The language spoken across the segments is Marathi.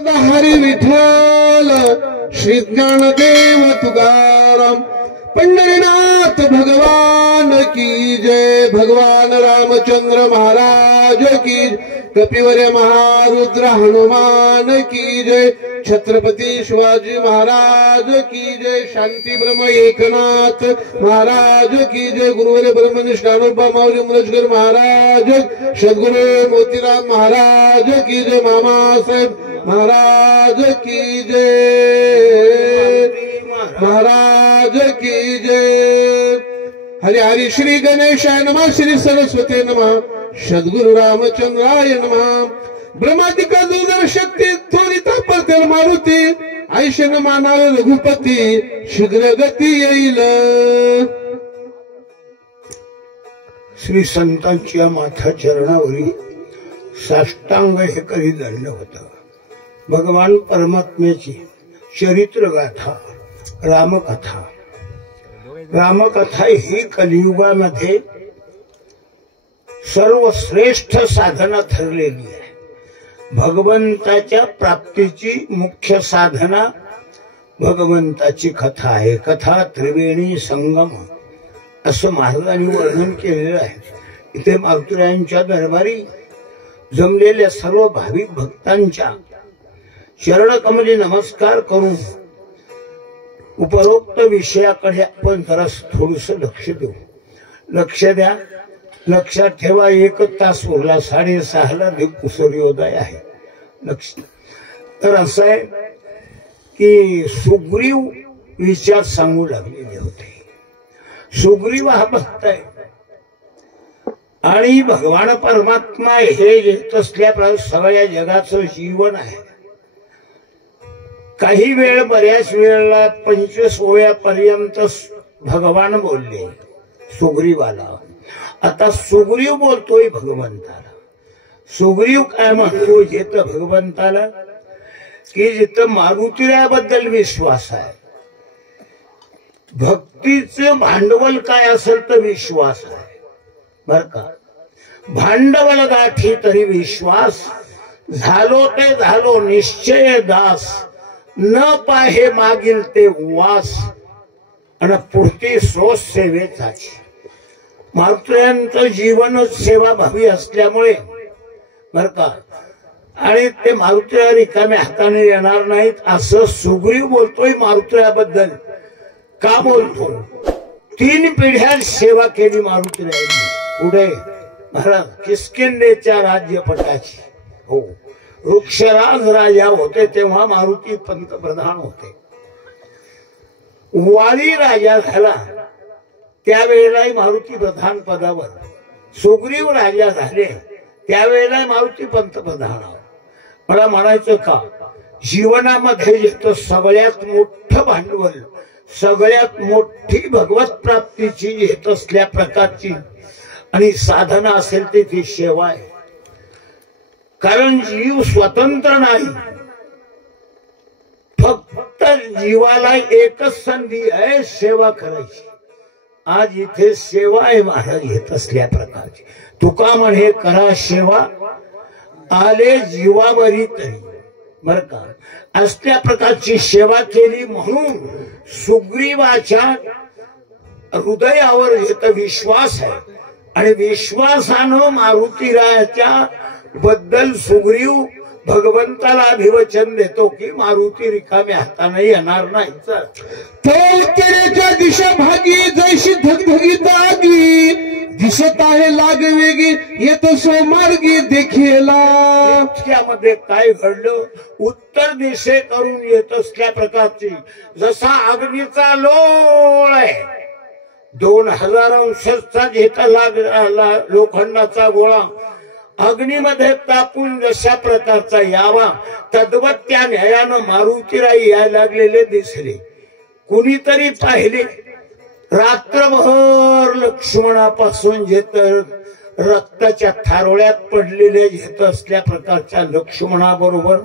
हरी विठ्ठल श्री ज्ञानदेव तुकाराम पंढरीनाथ भगवान की जय। भगवान रामचंद्र महाराज की, कपिवरे महारुद्र हनुमान की जय। छत्रपती शिवाजी महाराज की जय। शांती ब्रह्म एकनाथ महाराज की जय। गुरुवरे ब्रह्मनिष्ठ ज्ञानोबा माऊली मुरजकर महाराज, सद्गुरु मोतीराम महाराज की जय। मामासाहेब महाराज की जय, महाराज की जय। हरि हरि श्री गणेशाय नमः, श्री सरस्वती नमः, सद्गुरु रामचंद्राय नमः। ब्रह्मादिका दुर्धर शक्ती त्वरिता परतेल मारुती, आयुष्यन मानावे रघुपती, शीघ्र गती येईल। श्री संतांच्या माथा चरणावरी साष्टांग हे करी दंड होता। भगवान परमात्म्याची चरित्र गाथा, रामकथा। रामकथा ही कलियुगामध्ये सर्वश्रेष्ठ साधना ठरलेली आहे। भगवंताच्या प्राप्तीची मुख्य साधना भगवंताची कथा आहे। कथा त्रिवेणी संगम असं महाराजांनी वर्णन केलेलं आहे। इथे मारुतीरायांच्या दरबारी जमलेल्या सर्व भाविक भक्तांच्या चरणकमली नमस्कार करून उपरोक्त विषयाकडे आपण जरा थोडस लक्ष देऊ। लक्ष द्या, लक्षात ठेवा, 1 तास उरला, 6:30 सूर्योदय आहे। लक्ष तर असं आहे की सुग्रीव विचार सांगू लागलेले होते। सुग्रीव हा भक्त आहे आणि भगवान परमात्मा हे येत असल्याप्रमाणे सगळ्या जगाचं जीवन आहे। काही वेळ, बऱ्याच वेळेला 25 ओव्यापर्यंत भगवान बोलले सुग्रीवाला। आता सुग्रीव बोलतोय भगवंताला। सुग्रीव काय म्हणतो येतं भगवंताला की जिथं मारुतीरायाबद्दल विश्वास आहे, भक्तीचं भांडवल काय असेल तर विश्वास आहे बर का। भांडवल गाठी तरी विश्वास, झालो ते झालो निश्चय दास, न पाहे मागील ते वास, आणि पुढती सोच सेवेचाची। मारुतीरायांचं जीवनच सेवाभावी असल्यामुळे बर का, आणि ते मारुतीराय रिकाम्या हाताने येणार नाहीत असं सुग्रीव बोलतोय मारुतीरायाबद्दल। का बोलतो? 3 पिढ्या सेवा केली मारुतीरायांनी। पुढे महाराज किष्किंधेच्या राज्यपटाची, हो, वृक्षराज राजा होते तेव्हा मारुती पंतप्रधान होते। वाली राजा झाला त्यावेळेलाही मारुती प्रधान पदावर, सुग्रीव राजा झाले त्यावेळेला मारुती पंतप्रधानावर। मला म्हणायचं का, जीवनामध्ये येतं सगळ्यात मोठं भांडवल, सगळ्यात मोठी भगवत प्राप्तीची येत असल्या प्रकारची आणि साधना असेल ती सेवा आहे। कारण जीव स्वतंत्र नाही, फक्त जीवाला एकच संधी आहे सेवा करायची। आज इथे सेवा आहे महाराज येत असल्या प्रकारची। तुका म्हणे करा सेवा, आले जीवावरी तरी बर का। असल्या प्रकारची सेवा केली म्हणून सुग्रीवाच्या हृदयावर येत विश्वास आहे, आणि विश्वासानं मारुतीरायाच्या बद्दल सुग्रीव भगवंताला अभिवचन देतो की मारुती रिकाम्या हाताने येणार नाही। उत्तरेच्या दिशा भागी जैशी धगधगीत आगी, दिसत आहे लाग वेगी येतो सोमार्गी देखीला। त्यामध्ये काय घडलं? उत्तर दिशेकडून येत असल्या प्रकारची जसा अग्नीचा लोळ आहे, 2000 अंशाचा घेता लागला लोखंडाचा गोळा अग्नीमध्ये तापून जशा प्रकारचा यावा, तद्वत त्या न्यायानं मारुतीराय यायला लागलेले दिसले। कुणीतरी पाहिले रात्रभर लक्ष्मणापासून जेत रक्ताच्या थारोळ्यात पडलेले घेत असल्या प्रकारच्या लक्ष्मणाबरोबर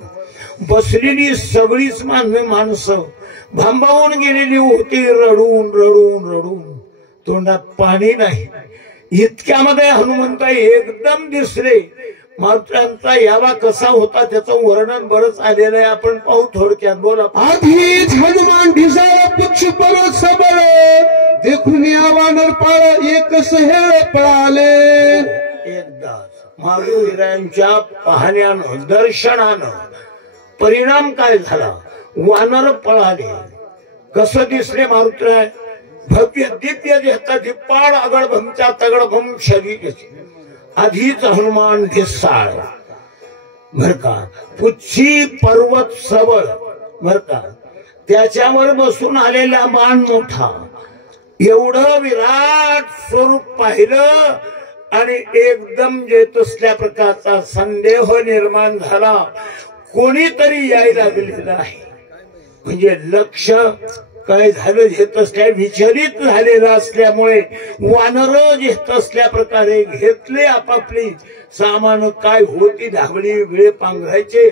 बसलेली सगळीच माणसं भांबावून गेलेली होती, रडून रडून रडून, तोंडात पाणी नाही। इतक्यामध्ये हनुमंत एकदम दिसले मारुतीचा यावा कसा होता त्याचं वर्णन बरंच आलेलं आहे, आपण पाहू थोडक्यात. बोला. आधीच हनुमान ढिसाळ पक्ष पर्वत सबळ देखून या वानर पाळ एकच हेळ पळाले. एकदाच महावीरांच्या पाहण्यानं दर्शनानं परिणाम काय झाला? वानर पळाले. कसं दिसले मारुतीराय? भव्य दिव्य देहता दिप्पाड आगळभमच्या तगडभम शरीर. आधीच हनुमान ढिसाळ बर का, पुच्छी पर्वत सबळ बर का, त्याच्यावर बसून आलेला मान मोठा, एवढं विराट स्वरूप पाहिलं आणि एकदम जे तसल्या प्रकारचा संदेह निर्माण झाला. कोणीतरी यायला लागलेलं आहे. म्हणजे लक्ष काय झालं घेत असल्या विचलित झालेलं असल्यामुळे वानर घेत असल्या प्रकारे घेतले आपापली सामान. काय होती धावली वेळ पांघरायचे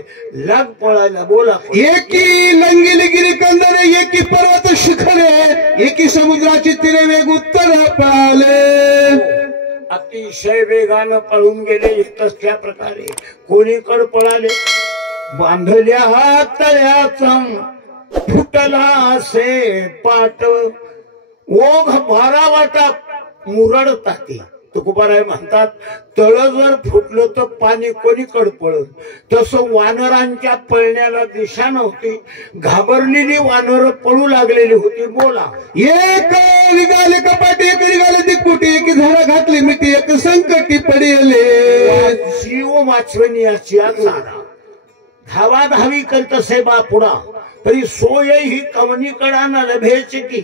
लाग पळायला. बोला. एकी लंगिली गिरी कंदरे एकी पर्वत शिखरे एकी समुद्राची तिरे वेग उत्तर पळाले. अतिशय वेगानं पळून गेले येत असल्या प्रकारे. कोणीकडे पळाले? बांधल्या तळ्याचा फुटला असे पाट ओघ भारा वाटात मुरडताती. तुकोबाराय म्हणतात तळ जर फुटलं तर पाणी कोणीकडे पळत. तसं वानरांच्या पळण्याला दिशा नव्हती. घाबरलेली वानर पळू लागलेली होती. बोला. एक निघाले कपाटी एक निघाले दिकपुटी एक झाडा घातली मिठी एक संकटी पडेले. जीव वाचवण्याची चारा धावाधावी करत असे बापुडा तरी सोय ही कवनीकडांना लभेची की.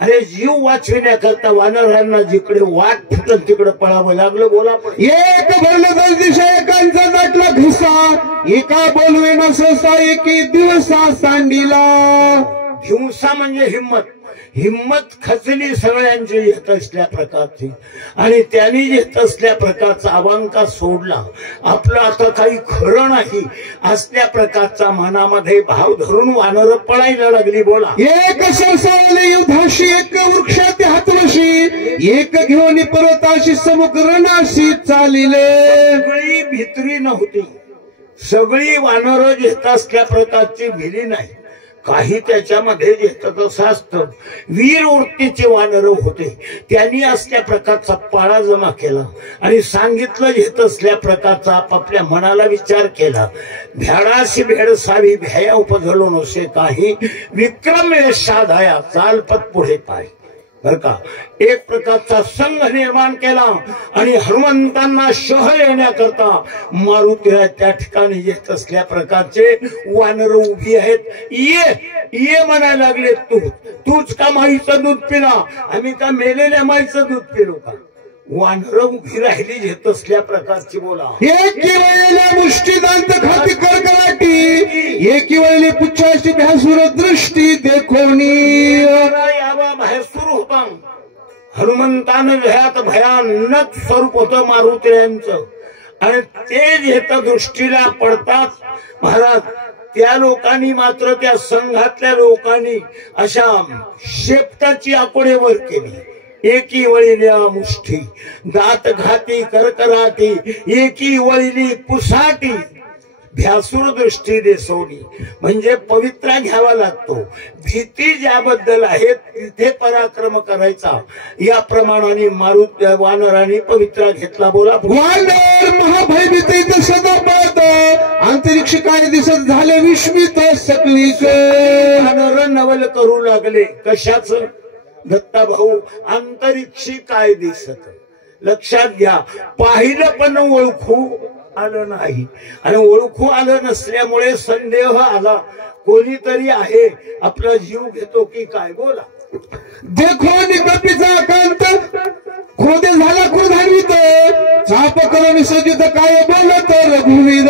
अरे जीव वाचविण्याकरता वानरांना जिकडे वाट फुटल तिकडे पळावं लागलं. बोला. पण एक भरलं दस दिशा एकांचा दाटला घुसा एका बोलवेना सहसा एकी दिवसा सांडीला. हिंसा म्हणजे हिम्मत. हिम्मत खचली सगळ्यांची येत असल्या प्रकारची आणि त्यांनी येत असल्या प्रकारचा अवांका सोडला. आपलं आता काही खरं नाही असल्या प्रकारचा मनामध्ये भाव धरून वानर पळायला लागली. बोला. एक सरसावले युद्धाशी एक वृक्षात हातवशी एक घेऊन पर्वताशी समुख रणाशी चालिले. सगळी भित्री नव्हती. सगळी वानर घेत असल्या प्रकारची भिली नाही. काही त्याच्यामध्ये घेतच असतं. वीर वृत्तीचे वानर होते. त्यांनी असल्या प्रकारचा पाळा जमा केला आणि सांगितलं घेत असल्या प्रकारचा आपापल्या मनाला विचार केला. भ्याडाशी भेडसावी भ्या उपजलो नसे काही विक्रम साधाया चालपत पुढे पाय. बर का. एक प्रकारचा संघ निर्माण केला आणि हनुमंतांना शह येण्याकरता मारुतीला त्या ठिकाणी येत असल्या प्रकारचे वानर उभी आहेत. ये ये म्हणायला लागले. तूच का माईचं दूध पिला? आम्ही का मेलेल्या माईचं दूध पिलो का? वानर उभी राहिली घेत असल्या प्रकारची. बोला. एकी वळलेल्या मुष्टीदांत खाती कडकडाटी एकी वळली पुच्छाची भ्यासुर दृष्टी देखोनी. यावा भयसूर होता. हनुमंतानं भयात भयानक स्वरूप होतं मारुतीयांचं आणि ते घेत दृष्टीला पडतात. महाराज त्या लोकांनी मात्र त्या संघातल्या लोकांनी अशा शेपटाची आकोडे वर केली. एकी वळिल्या मुष्ठी दात घाती करकराटी एकी वळिली पुसाटी भ्यासूर दृष्टी देसोनी. म्हणजे पवित्रा घ्यावा लागतो. भीती ज्याबद्दल आहे तिथे पराक्रम करायचा. या प्रमाणाने मारुती वानरांनी पवित्रा घेतला. बोला. वानर महाभयभीत सदा पळत अंतरिक्ष काय दिसत झाले विस्मित सकलीच. वानर नवल करू लागले. कशाच? दत्ता भाऊ अंतरिक्षी काय दिसत. लक्षात घ्या. पाहिलं पण ओळखू आलं नाही आणि ओळखू आलं नसल्यामुळे संदेह आला. कोणीतरी आहे आपला जीव घेतो की काय. बोला. देखो निकपीचा अकांत खोदे झाला क्रोधान्वित चाप करून सजित काय बोलत रघुवीर.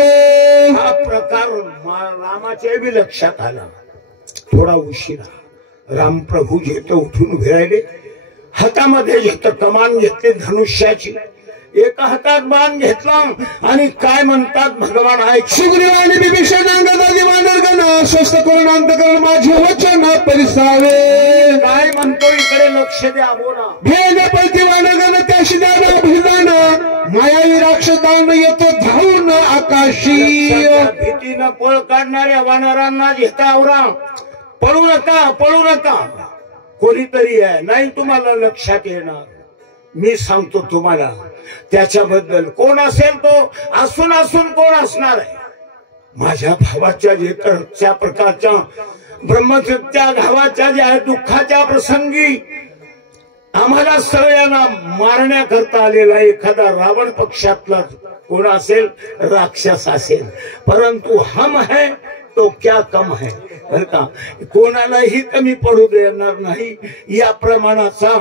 हा प्रकार रामाच्या बी लक्षात आला. थोडा उशिरा रामप्रभू जेत उठून उभे राहिले. हातामध्ये घेत कमान घेतली धनुष्याची. एका हातात बाण घेतला आणि काय म्हणतात भगवान ऐक. सुग्रीवाने विभीषण अंगदादी वानरगण स्वस्त करून अंतकरण माझे वचन परिसावे. काय म्हणतो इकडे लक्ष द्या. बोला. भेद पळती वानरगण त्याशी द्याना भिजाना मायावी राक्षदान येतो धावून पाशी भीतीनं पळ काढणाऱ्या वानरांना घेता आवरा. पळू नका, पळू नका. कोणीतरी आहे, नाही तुम्हाला लक्षात येणार. मी सांगतो तुम्हाला त्याच्याबद्दल. कोण असेल तो, असून असून कोण असणार आहे. माझ्या भावाच्या त्या प्रकारच्या ब्रह्मचर्या भावाच्या ज्या दुःखाच्या प्रसंगी आम्हाला सगळ्यांना मारण्याकरता आलेला एखादा रावण पक्षातला कोण असेल, राक्षस असेल, परंतु हम है तो क्या कम है, बर का. कोणालाही कमी पडू देणार नाही या प्रमाणाचा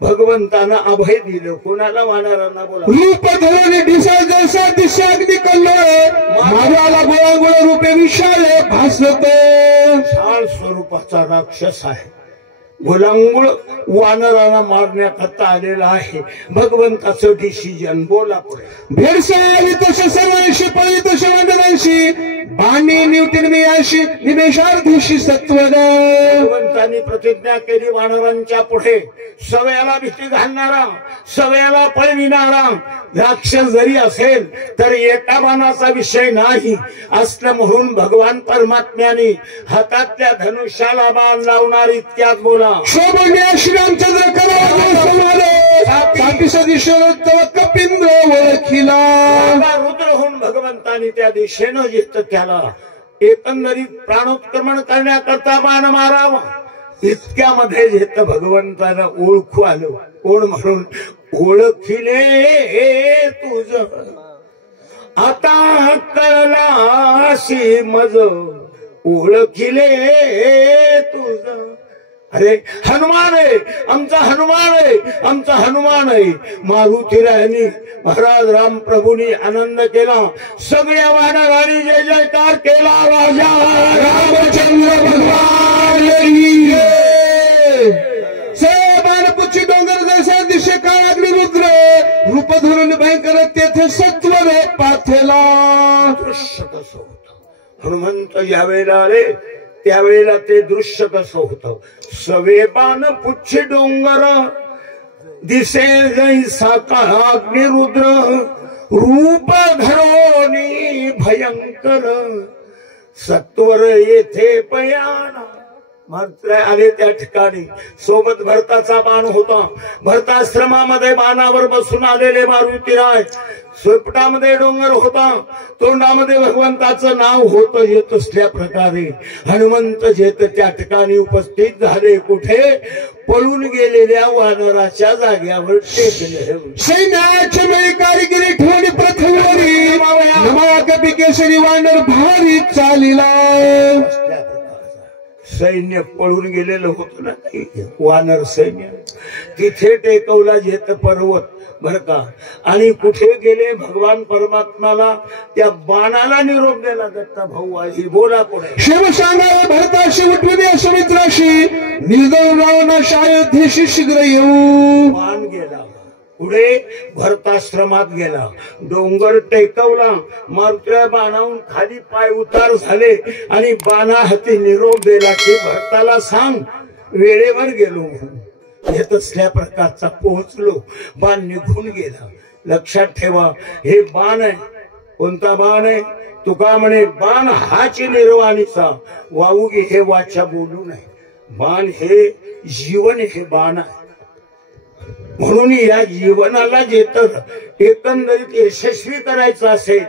भगवंतानं अभय दिलं. कोणाला वानरांना बोला. रूप धरून दिशा जैसा दिशा अग्नि कल्लोळ माराला गोळा गोळा रूपे विशाल भासतो. विशाल स्वरूपाचा राक्षस आहे. गोलांगुळ वानरांना मारण्याकरता आलेला आहे. भगवंताचं डिसिजन. बोला पुढे. भेडसावित सर्वांशी पळित शिवंदनांशी बाणी न्यूटन मियाशी निमेषार्धीशी सत्वद. भगवंतांनी प्रतिज्ञा केली वानरांच्या पुढे. सवयाला भीती घालणारा, सवयाला पळविणारा राक्षस जरी असेल तर एका बाणाचा विषय नाही असलं म्हणून भगवान परमात्म्याने हातातल्या धनुष्याला बाण लावणार इतक्यात बोला. शोभन्या श्रीरामचंद्र कपिंद्र ओळखिला. रुद्र होऊन भगवंतानी त्या दिशेनं जिथं त्याला एकंदरीत प्राणोत्क्रमण करण्याकरता बाण मारावा. इतक्यामध्ये जिथं भगवंताला ओळखू आलं. कोण म्हणून. ओळखिले तुझ आता कळलाशी मज, ओळखिले तुझ. अरे हनुमान आहे, आमचा हनुमान आहे, आमचा हनुमान आहे. मारुतीरायांनी महाराज राम प्रभूंनी आनंद केला. सगळ्या वानरांनी जय जयकार केला. राजा रामचंद्र भगवान बाणपुच्छी डोंगर जैसा दिशे काळाग्नि रुद्र रूप धरून भयंकर तेथे सत्वर पाथेला. दृश्य कसं होत. हनुमंत ज्यावेळेला आले त्यावेळेला ते दृश्य कसं होतं. सवे बाणपुच्छी डोंगर दिसे जैसा काळाग्नि रुद्र रूप धरोनी भयंकर सत्वर येथे पयाना. मात्र आले त्या ठिकाणी. सोबत भरताचा बाण होता. भरताश्रमामध्ये बाणावर बसून आलेले मारुतीराय. स्वपटामध्ये डोंगर होता. तोंडामध्ये भगवंताचं नाव होतं. येत असल्या प्रकारे हनुमंत जेत त्या ठिकाणी उपस्थित झाले. कुठे. पळून गेलेल्या वानराच्या जाग्यावर टेकले. सैन्याच्या वेळी कारिगिरी ठेवणी प्रथमवरी नवा कपी केसरी वानर भारी चालिला. सैन्य पळून गेलेलं होतं ना वानर सैन्य. तिथे टेकवला जेत पर्वत. बर का. आणि कुठे गेले. भगवान परमात्माला त्या बाणाला निरोप द्यायला दत्ता भाऊ आहे. बोला पुढे. शिव सांगावे भरताशी उठविणे सुमित्राशी निर्दळ रावणाशी अयोध्येशी शीघ्र येऊ. बाण गेला. पुढे भरताश्रमात गेला. डोंगर टेकवला. मारुतीला बाणाहून खाली पाय उतार झाले आणि बाणा हाती निरोप दिला की भरताला सांग वेळेवर गेलो म्हणून. येत असल्या प्रकारचा पोहोचलो. बाण निघून गेला. लक्षात ठेवा हे बाण आहे. कोणता बाण आहे. तुका म्हणे बाण हाची निर्वाणीचा वाऊगी हे वाचा बोलू नये. बाण हे जीवन हे बाण आहे. म्हणून या जीवनाला जे तर एकंदरीत यशस्वी करायचं असेल,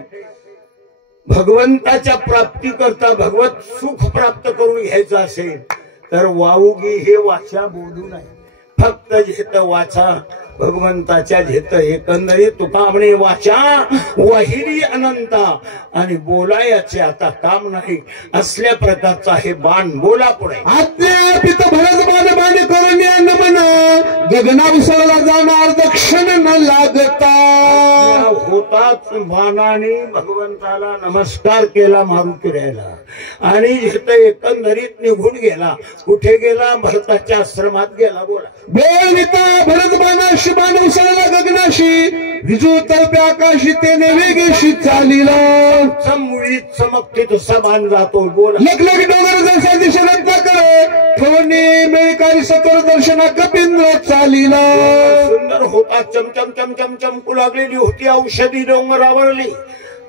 भगवंताच्या प्राप्ती करता भगवत सुख प्राप्त करून घ्यायचं असेल तर वाऊगी हे वाचा बोलू नये. फक्त जेत वाचा भगवंताच्या जेत. एकंदरीत तुका म्हणे वाचा वाहिरी अनंता आणि बोलायचे आता काम नाही असल्या प्रकारचा हे बाण. बोला पुढे. आज्ञापित भरत बाण बाण करून अन्न म्हणा गगना उसळला जाणार दक्षिण न लागता. होताच बाणाने भगवंताला नमस्कार केला मारुतीरायाला आणि जिथं एकंदरीत निघून गेला. कुठे गेला. भरताच्या आश्रमात गेला. बोला. बोलविता भरत बाणाशी बाण उसळला गगनाशी विजू तळप्या आकाशी तेने वेगेशी चालिला. मुळीत चमकते तसा बाण जातो. बोला. लखलख डोंगर जसा दिशे रत्नाकर ठोणी मेळकारी सत्वर दर्शना कपिंद्र चालिला. सुंदर होता. चमचम चमचम चमकू लागलेली होती. औषधी डोंगरावरली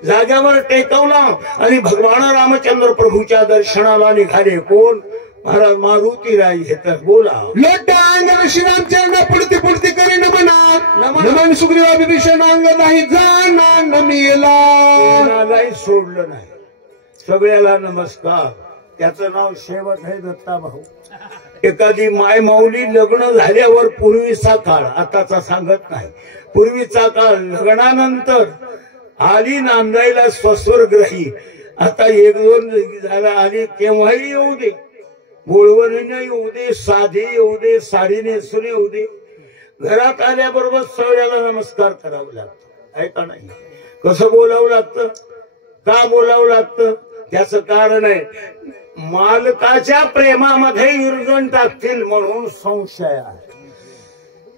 जाग्यावर टेकवला आणि भगवान रामचंद्र प्रभूच्या दर्शनाला निघाले. कोण? महाराज मारुतीराय हे तर बोला. लोटांगण श्रीरामचंद्र पुढती पुढती करी नमना नमन सुग्रीवा विभीषण अंग नाही जाना नमिला. कोणालाही सोडलं नाही, सगळ्याला नमस्कार. त्याचं नाव शेवट आहे दत्ता भाऊ. एखादी माय माऊली लग्न झाल्यावर पूर्वीचा काळ, आताचा सांगत नाही, पूर्वीचा काळ लग्नानंतर आली नांदायला स्वस्वरग्रही. आता एक दोन झाला आली केव्हाही येऊ दे, बोळवणीने येऊ दे, साधी येऊ दे, साडी नेसून येऊ दे, घरात आल्याबरोबर सगळ्याला नमस्कार करावा लागतो. आहे का नाही? कसं बोलावं लागतं, का बोलावं लागतं? त्याचं कारण आहे मालकाच्या प्रेमामध्ये विरजण टाकतील म्हणून संशय आहे.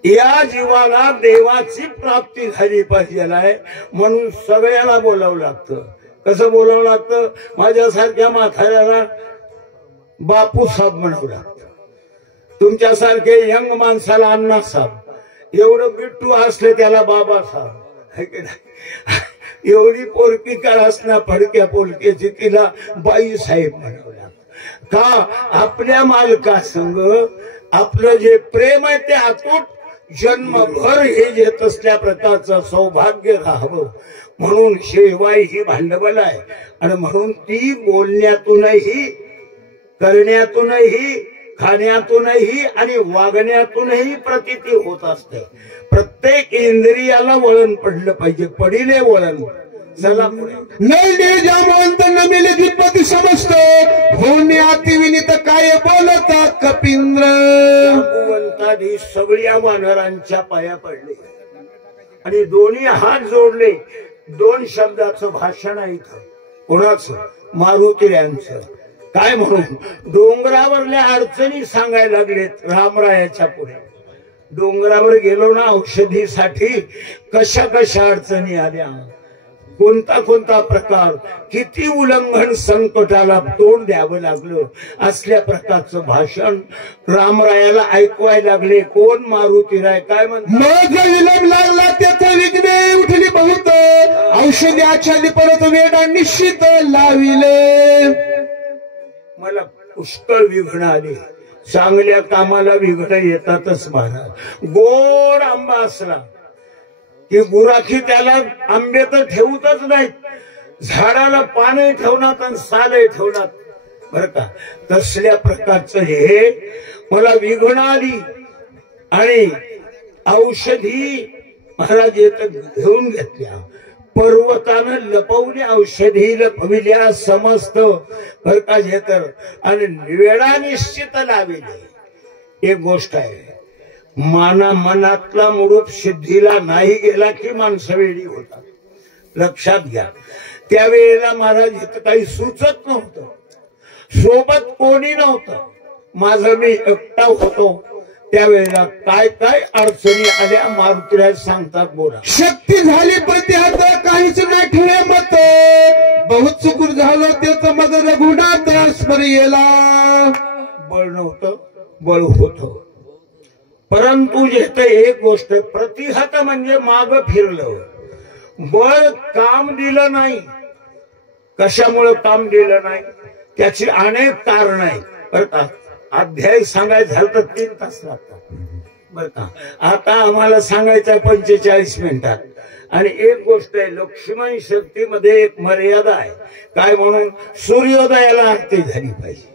या जीवाला देवाची प्राप्ती झाली पाहिजे आहे म्हणून सगळ्याला बोलावं लागतं. कसं बोलावं लागतं? माझ्यासारख्या म्हाताऱ्याला बापू साहेब म्हणावं लागतं, तुमच्यासारखे यंग माणसाला अण्णा साहेब, एवढं बिट्टू असले त्याला बाबा साहेब, एवढी पोरकी का असणार फडक्या पोलकीची तिला बाई साहेब म्हणावं लागतं. का? आपल्या मालकासंग आपलं जे प्रेम आहे ते अतूट जन्मभर हे घेत असल्या प्रकारचं सौभाग्य राहावं म्हणून शेवाई ही भांडवल आहे. आणि म्हणून ती बोलण्यातूनही, करण्यातूनही, खाण्यातूनही आणि वागण्यातूनही प्रतीती होत असते. प्रत्येक इंद्रियाला वळण पडलं पाहिजे, पडिले वळण. चला पुढे. नैने जामवंत नमिले द्विपती समजत होणे अति विनित काय बोलता कपिंद्र. भगवंतानी सगळ्या वानरांच्या पाया पडले आणि दोन्ही हात जोडले. दोन शब्दाचं भाषण आहे इथं. कोणाचं? मारुतीरायांचं. काय म्हणून? डोंगरावरल्या अडचणी सांगायला लागलेत रामरायाच्या पुढे. डोंगरावर गेलो ना औषधीसाठी, कशा कशा अडचणी आल्या, कोणता कोणता प्रकार, किती उल्लंघन संकटाला तोंड द्यावं लागलं, असल्या प्रकारचं भाषण रामरायाला ऐकवायला लागले. कोण? मारुतीराय. काय म्हणतात? विलंब लागला त्याचा विघ्ने उठली बहुत औषधी आच्छादी परत वेडा निश्चित लाविले. मला पुष्कळ विघ्न आली, चांगल्या कामाला विघ्न येतातच महाराज. गोड आंबा असला की गुराखी त्याला आंबे तर ठेवतच नाहीत, झाडाला पाने ठेवणार आणि साले ठेवणार बर का. तसल्या प्रकारचं हे मला विघ्न आली आणि औषधी महाराज येत घेऊन घेतल्या. पर्वतानं लपवल्या औषधी, लपविल्या समस्त बर का तर. आणि वेळा निश्चित लाविले. एक गोष्ट आहे, मनातला मुरूप सिद्धीला नाही गेला की माणसं वेळी होतात. लक्षात घ्या. त्यावेळेला महाराज इथं काही सुचत नव्हतं, सोबत कोणी नव्हतं, माझं मी एकटा होतो. त्यावेळेला काय काय अडचणी आल्या मारुतीराय सांगतात. बोला. शक्ती झाली प्रतिहात काहीच नाही ठेवे मत बहुत चुकून झालं त्याचं मग रघुनाथ स्मरेला. बळ नव्हतं, बळ होतं. परंतु जेथे एक गोष्ट, प्रतिहत म्हणजे माग फिरलं, बळ काम दिलं नाही. कशामुळे काम दिलं नाही? त्याची अनेक कारण आहेत बरं का. अध्याय सांगायचं झालं तर 3 तास लागतात बरं का. आता आम्हाला सांगायचं 45 मिनिटात. आणि एक गोष्ट आहे, लक्ष्मण शक्तीमध्ये एक मर्यादा आहे. काय म्हणून? सूर्योदयाला आरती झाली पाहिजे,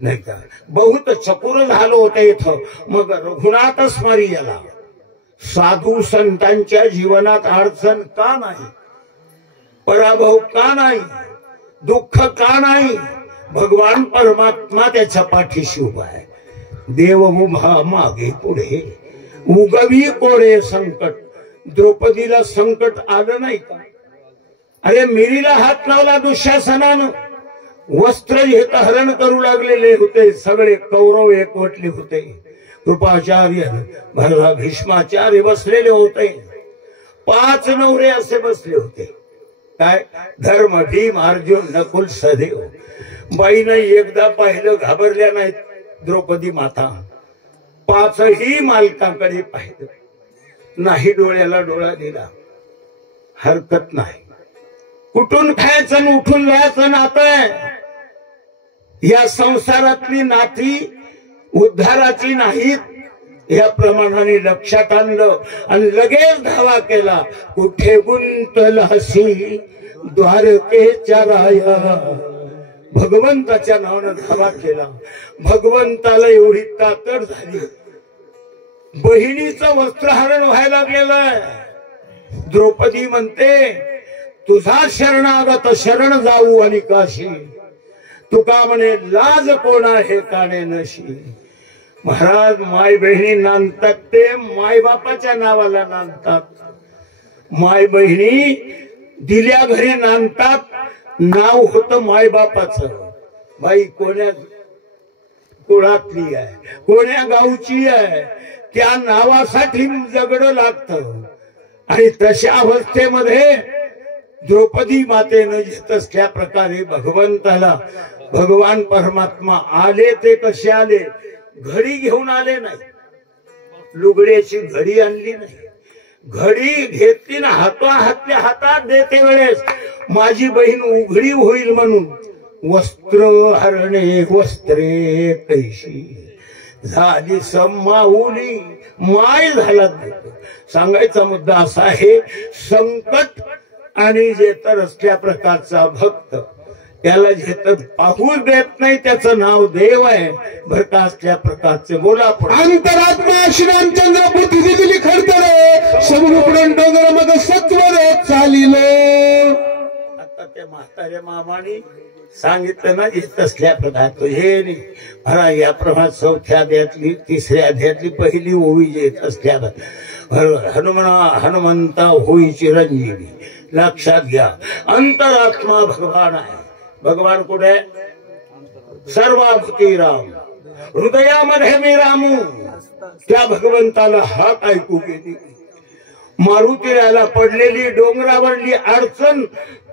नाही का. बहुत चतुर झालं होतं इथं. मग रघुनाथ स्मरेला. साधू संतांच्या जीवनात अडचण का नाही, पराभव का नाही, दुःख का नाही? भगवान परमात्मा त्याच्या पाठीशी उभा आहे. देव उभा मागे पुढे, उगवी कोडे संकट. द्रौपदीला संकट आलं नाही का? अरे मिरीला हात लावला दुःशासनानं, वस्त्र घेत हरण करू लागलेले होते. सगळे कौरव एकवटले होते. कृपाचार्य भीष्माचार्य बसलेले होते. 5 नवरे असे बसले होते. काय? धर्म, भीम, अर्जुन, नकुल, सहदेव. बाईनं एकदा पाहिलं, घाबरल्या नाहीत द्रौपदी माता. 5ही मालकाकडे पाहिलं, नाही डोळ्याला डोळा दिला, हरकत नाही. कुठून खायचं आणि उठून जायचं नातं आहे. या संसारातली नाती उद्धाराची नाहीत. या प्रमाणाने लक्षात आणलं आणि लगेच धावा केला. कुठे गुंतलासी द्वारकेच्या राया. भगवंताच्या नावानं धावा केला. भगवंताला एवढी तातड झाली. बहिणीचं वस्त्रहरण व्हायला लागलेलं आहे. द्रौपदी म्हणते तुझा शरणागत शरण जाऊ आणि काशी. तुका म्हणे लाज कोणा हे काणे नशी. महाराज माय बहिणी नांदतात ते मायबापाच्या नावाला नांदतात. माय बहिणी दिल्या घरी नांदतात. नाव होतं मायबापाचं. बाई कोण्या कुळातली आहे, कोण्या गावची आहे, त्या नावासाठी जगडं लागतं. आणि तशा अवस्थेमध्ये द्रौपदी मातेनं घेतच त्या प्रकारे भगवंताला भगवान परमात्मा आले. ते कसे आले? घडी घेऊन आले नाही. लुगड्याची घडी आणली नाही. घडी घेतली ना हातातल्या हातात देते वेळेस माझी बहीण उघडी होईल म्हणून वस्त्र हरणे वस्त्रे कैशी झाली समाहुली माय झाला. सांगायचा मुद्दा असा आहे, संकट आणि जे तर असल्या प्रकारचा भक्त त्याला जे तर पाहू देत नाही त्याचं नाव देव आहे. भरता असल्या प्रकारचे बोला. अंतरात्मा श्रीरामचंद्र पृथ्वी दिली खडतर समृपडून डोंगर मग सत्वर चालिल. आता त्या म्हाताऱ्या मामाने सांगितलं ना येत असल्या प्रकारचं हे नाही. मला या प्रमाणात चौथ्या अध्यायातली तिसऱ्या अध्यायातली पहिली ओवी येत असल्या हनुमंता होई चिरंजीवी. लक्षात घ्या अंतरात्मा भगवान आहे. भगवान कुठे? सर्वाभूती राम. हृदयामध्ये मी रामू. त्या भगवंताला हाक ऐकू गेली. मारुतीला पडलेली डोंगरावरली अडचण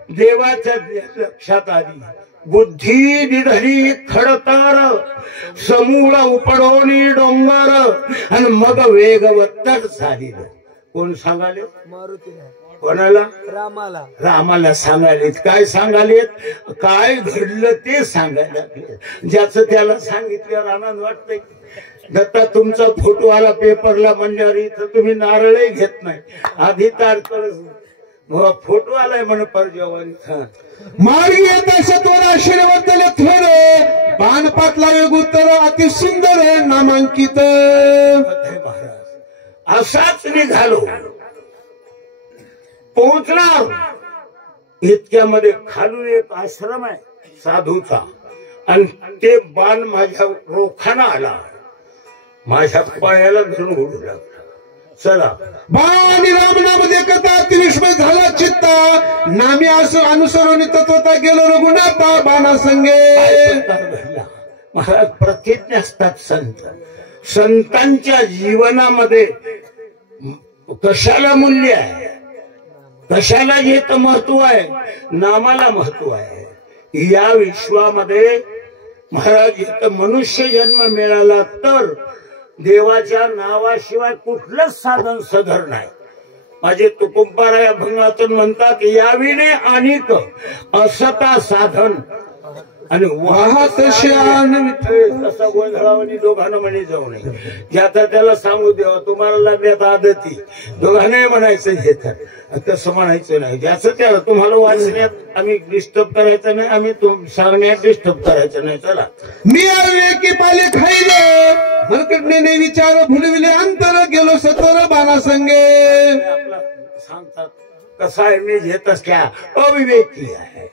देवाच्या लक्षात आली. बुद्धी निधली खडतर समूळ उपडोनी डोंगर आणि मग वेगवत्तर झाली. कोण सांगाले? कोणाला? रामाला. रामाला सांगालेत. काय सांगालेत? काय घडलं ते सांगायला. ज्याचं त्याला सांगितल्यावर आनंद वाटतंय. दत्ता तुमचा फोटो आला पेपरला म्हणल्यावर इथं तुम्ही नारळही घेत नाही. आधी तारकळ फोटो आलाय म्हण परजेवारी. मार्गी येता सत्वर आशीर्वादले थोर पान पाटला वेगुत्तर अति सुंदर नामांकित. महाराज असाच निघालो. पोहोचणार इतक्यामध्ये खालून एक आश्रम आहे साधूचा आणि ते बाण माझ्या रोखाना आला. माझ्या पायाला धरून उडू लागला. चला बाण रामनामध्ये करता अतिविस्मय झाला चित्ता. नामी असं अनुसरून तत्वता गेलो रघुनाथा बाणा संगे. महाराज प्रतिज्ञा असतात संत. संतांच्या जीवनामध्ये कशाला मूल्य आहे? कशाला येत महत्व आहे? नामाला महत्व आहे. या विश्वामध्ये महाराज इथं मनुष्य जन्म मिळाला तर देवाच्या नावाशिवाय कुठलंच साधन सधर नाही. माझे तुकुंबारा या भंगातून म्हणतात याविने अनेक असता साधन आणि वाहत शान तसा गोंधळावणी दोघांना म्हणे जाऊ नये. ज्याचा त्याला सांगू देवा तुम्हाला लागण्यात आदती दोघांनाही म्हणायचं घेतात. तसं म्हणायचं नाही. ज्याचं त्याला तुम्हाला वाचण्यात आम्ही डिस्टर्ब करायचं नाही. आम्ही सांगण्यात डिस्टर्ब करायचं नाही. चला मी की पाले खाईले मलकडने विचार भुलविले अंतर गेलो सत्वर बाणा संगे. आपला सांगतात कसा आहे मी घेत असल्या अविवेकी आहे.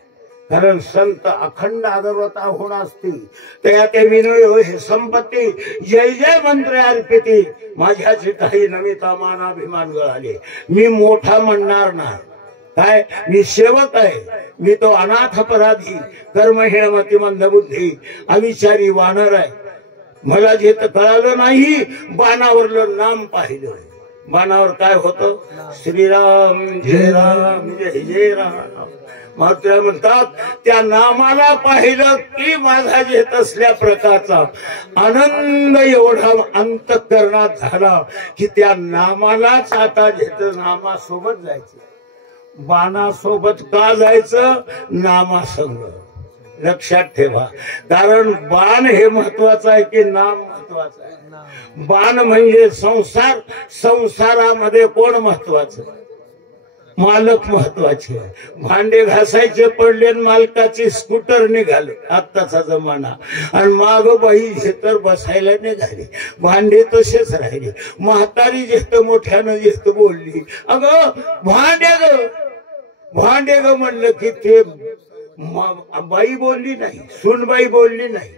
कारण संत अखंड आदरवता होण असतील त्या ते विनय हे संपत्ती जय जय मंत्र अर्पिती. माझ्याचे काही नमिता मानाभिमान गळाले. मी मोठा म्हणणार नाही. काय मी सेवक आहे. मी तो अनाथ अपराधी कर्महीन मतिमंद बुद्धी अविचारी वानर आहे. मला जे तर कळालं नाही. बाणावरलं नाम पाहिलं. बाणावर काय होतं? श्रीराम जय राम जय जय राम. मात्र म्हणतात त्या नामाला पाहिलं की माझा घेत असल्या प्रकारचा आनंद एवढा अंतःकरणात झाला की त्या नामालाच आता घेत नामासोबत जायचे. बाणासोबत का जायचं? नामासंग. लक्षात ठेवा. कारण बाण हे महत्वाचं आहे की नाम महत्वाचं आहे? बाण म्हणजे संसार. संसारामध्ये कोण महत्वाचं? मालक महत्वाचे. भांडे घासायचे पडले आणि मालकाची स्कूटर निघाले आत्ताचा जमाना, आणि माग बाई तर बसायला निघाली. भांडे तसेच राहिले. म्हातारी जेष्ठ मोठ्यानं जेष्ठ बोलली, अगं भांडे ग भांडे ग म्हणलं की ते बाई बोलली नाही, सूनबाई बोलली नाही.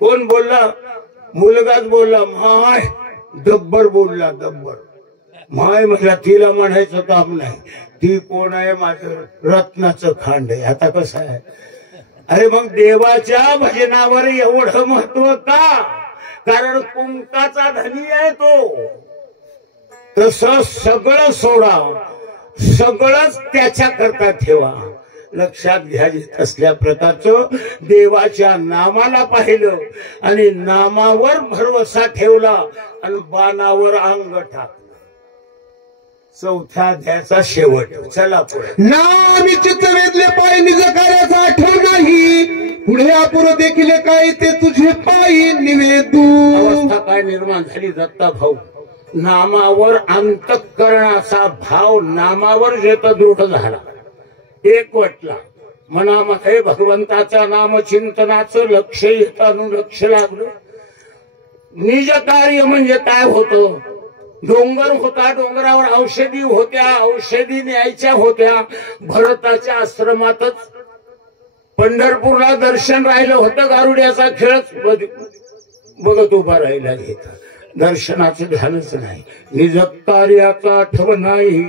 कोण बोलला? मुलगाच बोलला. माय दब्बर बोलला. दब्बर माय म्हटला तिला म्हणायचं काम नाही. ती कोण आहे? माझं रत्नाचं खांड आहे. आता कसं आहे? अरे मग देवाच्या भजनावर एवढं महत्व का? कारण कुंकाचा धनी आहे तो. तसं सगळं सोडा, सगळंच त्याच्या करता ठेवा. लक्षात घ्या. असल्या प्रकारचं देवाच्या नामाला पाहिलं आणि नामावर भरवसा ठेवला आणि बाणावर अंग टाकलं. चौथ्या अध्यायाचा शेवट. चला पुढे. नाम चित्त वेधले पाय निज कार्याचा आठव नाही, पुढे अपूर्व देखील काय ते तुझे पायी निवेदू. अवस्था काय निर्माण झाली दत्ता भाऊ? नामावर अंतःकरणाचा भाव नामावर जेत दृढ झाला, एकवटला. मनामध्ये भगवंताच्या नामचिंतनाचं लक्ष येतं, अनुलक्ष लागलं. निज कार्य म्हणजे काय होतं? डोंगर होता, डोंगरावर औषधी होत्या, औषधी न्यायच्या होत्या. भरताच्या आश्रमातच पंढरपूरला दर्शन राहिलं होतं. गारुड्याचा खेळच बघत उभा राहिला घेता. दर्शनाचं ध्यानच नाही, निज कार्याचा आठव नाही,